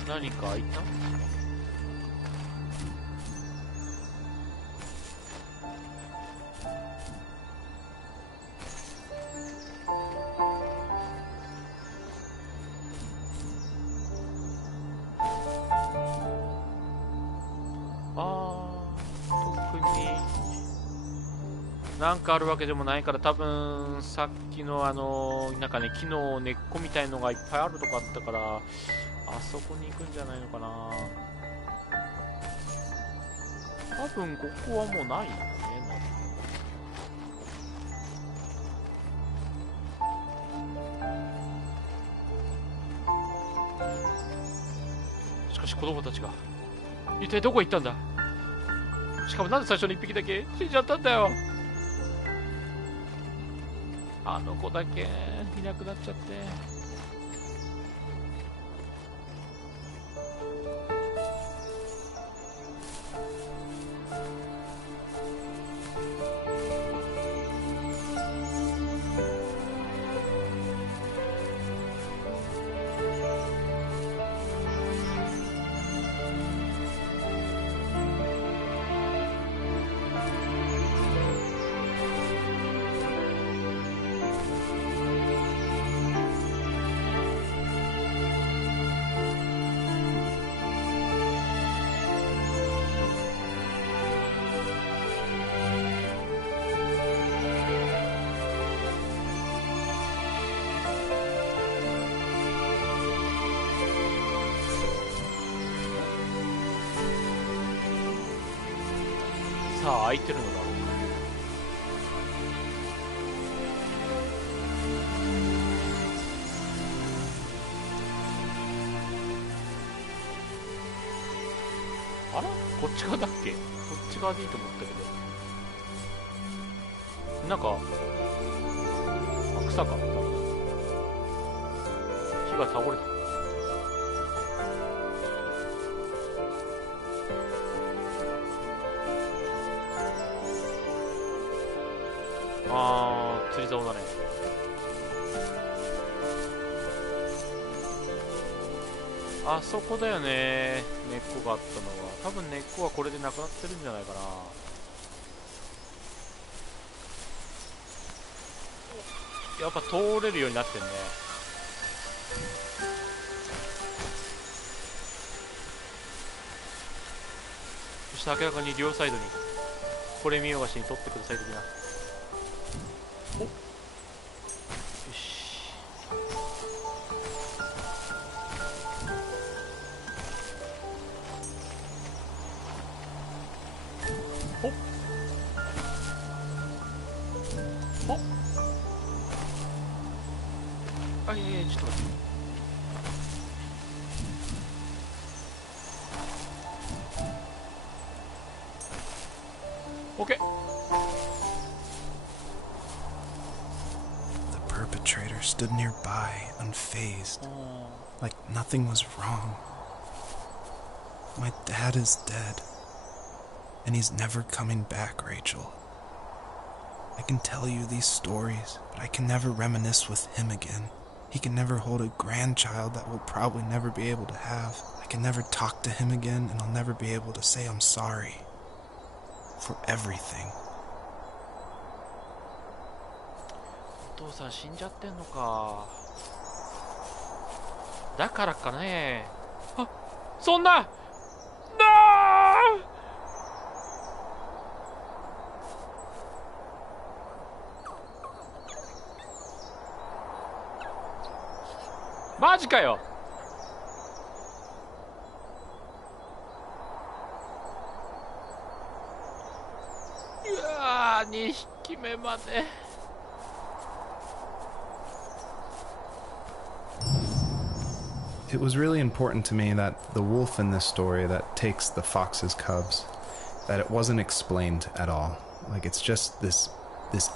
何か開いた？なんかあるわけでもないから、多分さっきのなんかね、木の根っこみたいのがいっぱいあるとこあったから、あそこに行くんじゃないのかな。多分ここはもうないよね。しかし子供たちが一体どこへ行ったんだ。しかもなんで最初の1匹だけ死んじゃったんだよ。あの子だけいなくなっちゃって。さあ開いてるのだろうか。あら、こっち側だっけ。こっち側でいいと思ったけど、なんか臭かった。木が倒れた。釣り竿だね。あそこだよね、根っこがあったのは。多分根っこはこれでなくなってるんじゃないかな。やっぱ通れるようになってんね。そして明らかに両サイドにこれ見よがしに取ってください的な。おっ、よし。おっおっ、あ、いやいや、ちょっと待って。オッケー。The perpetrator stood nearby, unfazed, like nothing was wrong. My dad is dead, and he's never coming back, Rachel. I can tell you these stories, but I can never reminisce with him again. He can never hold a grandchild that we'll probably never be able to have. I can never talk to him again, and I'll never be able to say I'm sorry. For everything. お父さん死んじゃってんのか。だからかね。あ、そんな。なあ。マジかよ。2匹目まで。It was really important to me that the wolf in this story that takes the fox's cubs, that it wasn't explained at all. Like, it's just this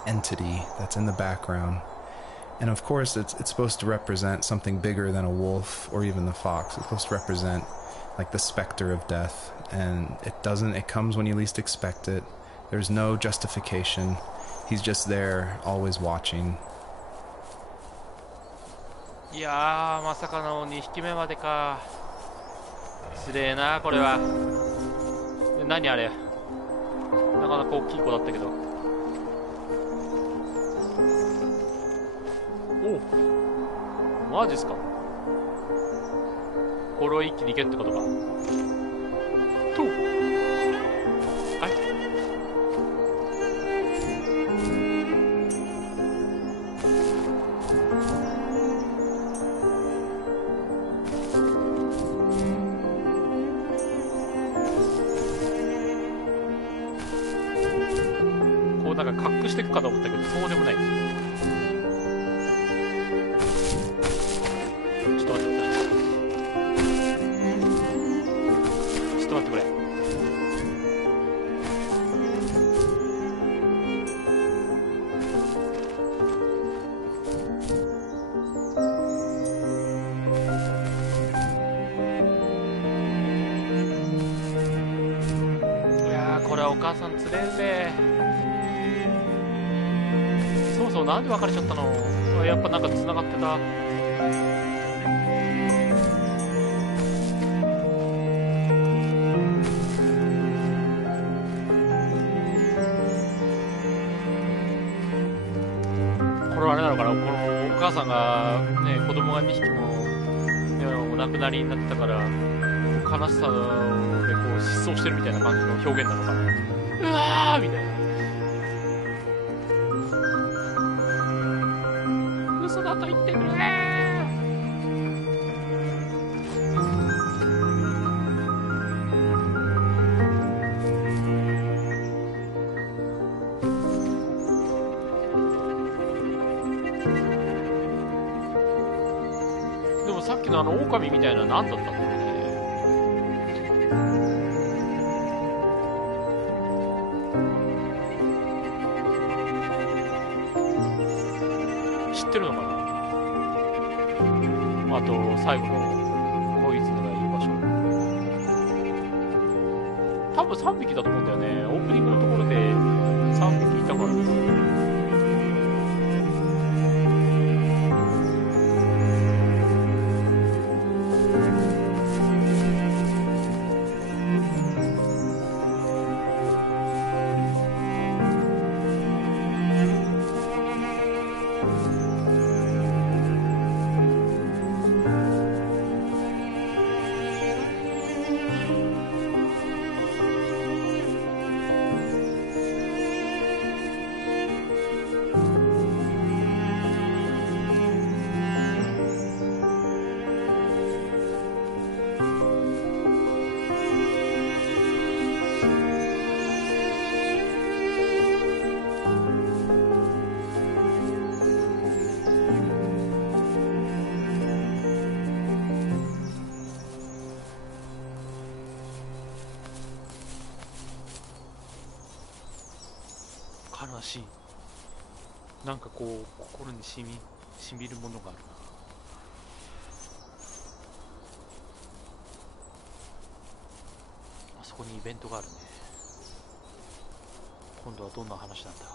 entity that's in the background. And of course, it's supposed to represent something bigger than a wolf or even the fox. It's supposed to represent like the specter of death, and it comes when you least expect it. There's no justification. He's just there, always watching. いやー、まさかの2匹目までか。失礼な、これは。何あれ。なかなか大きい子だったけど。おお、マジっすか。これを一気にいけってことか。とあれ、こうなんか隠していくかと思ったけど、そうでもない。ちょっと待ってくれ。ちょっと待ってくれ。いやー、これはお母さんつれえぜ。そうそう、なんで別れちゃったの。やっぱなんか繋がってた。これはあれなのかな、このお母さんがね、子供が2匹も、ね、お亡くなりになってたから、悲しさでこう失踪してるみたいな感じの表現なのかな。うわーみたいな。嘘だと言ってくれー。でもさっきのあの狼みたいなのは何だったんだろうね。知ってるのかな。あと最後のこいつのがいる場所、多分3匹だと思うんだよね。オープニングのところで3匹いたからね。しい。なんかこう心にしみるものがあるな。あそこにイベントがあるね。今度はどんな話なんだ。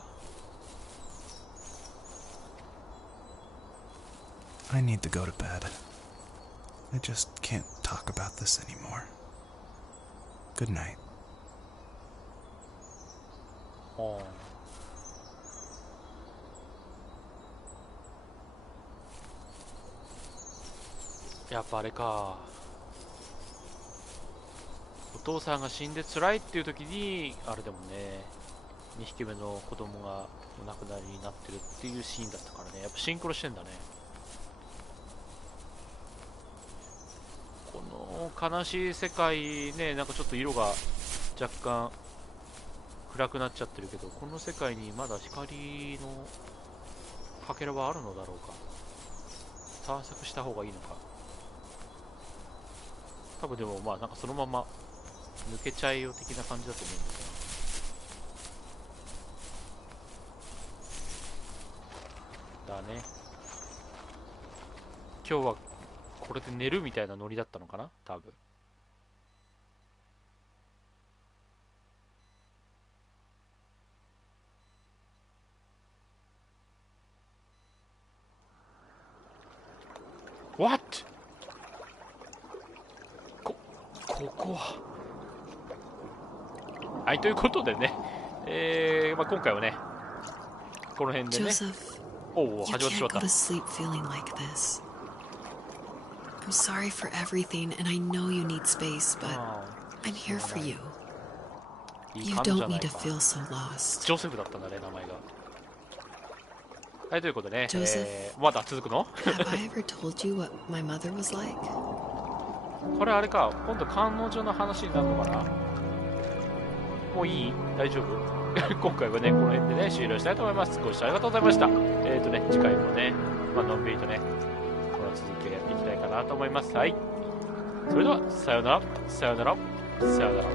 I need to go to bed. I just can't talk about this anymore. Good night. やっぱあれか、お父さんが死んで辛いっていう時にあれでもね、2匹目の子供がお亡くなりになってるっていうシーンだったからね。やっぱシンクロしてんだね。この悲しい世界ね、なんかちょっと色が若干暗くなっちゃってるけど、この世界にまだ光のかけらはあるのだろうか。探索した方がいいのか。多分でもまあなんかそのまま抜けちゃいよ的な感じだと思うんですが。だね。今日はこれで寝るみたいなノリだったのかな多分。What? ここは。はい、ということでね、まあ、今回はね、この辺でね、おお、始まってしまった。I'm sorry for everything, and I know you need space, but I'm here for you. You don't need to feel so lost. ジョセフだったんだね、名前が。はい、ということでね、まだ続くの？ Have I ever told you what my mother was like? これあれか、今度彼女の話になるのかな？もういい？大丈夫？今回はね、この辺でね、終了したいと思います。ご視聴ありがとうございました。次回もね、まあのんびりとね、この続きをやっていきたいかなと思います。はい。それでは、さようなら、さようなら、さようなら。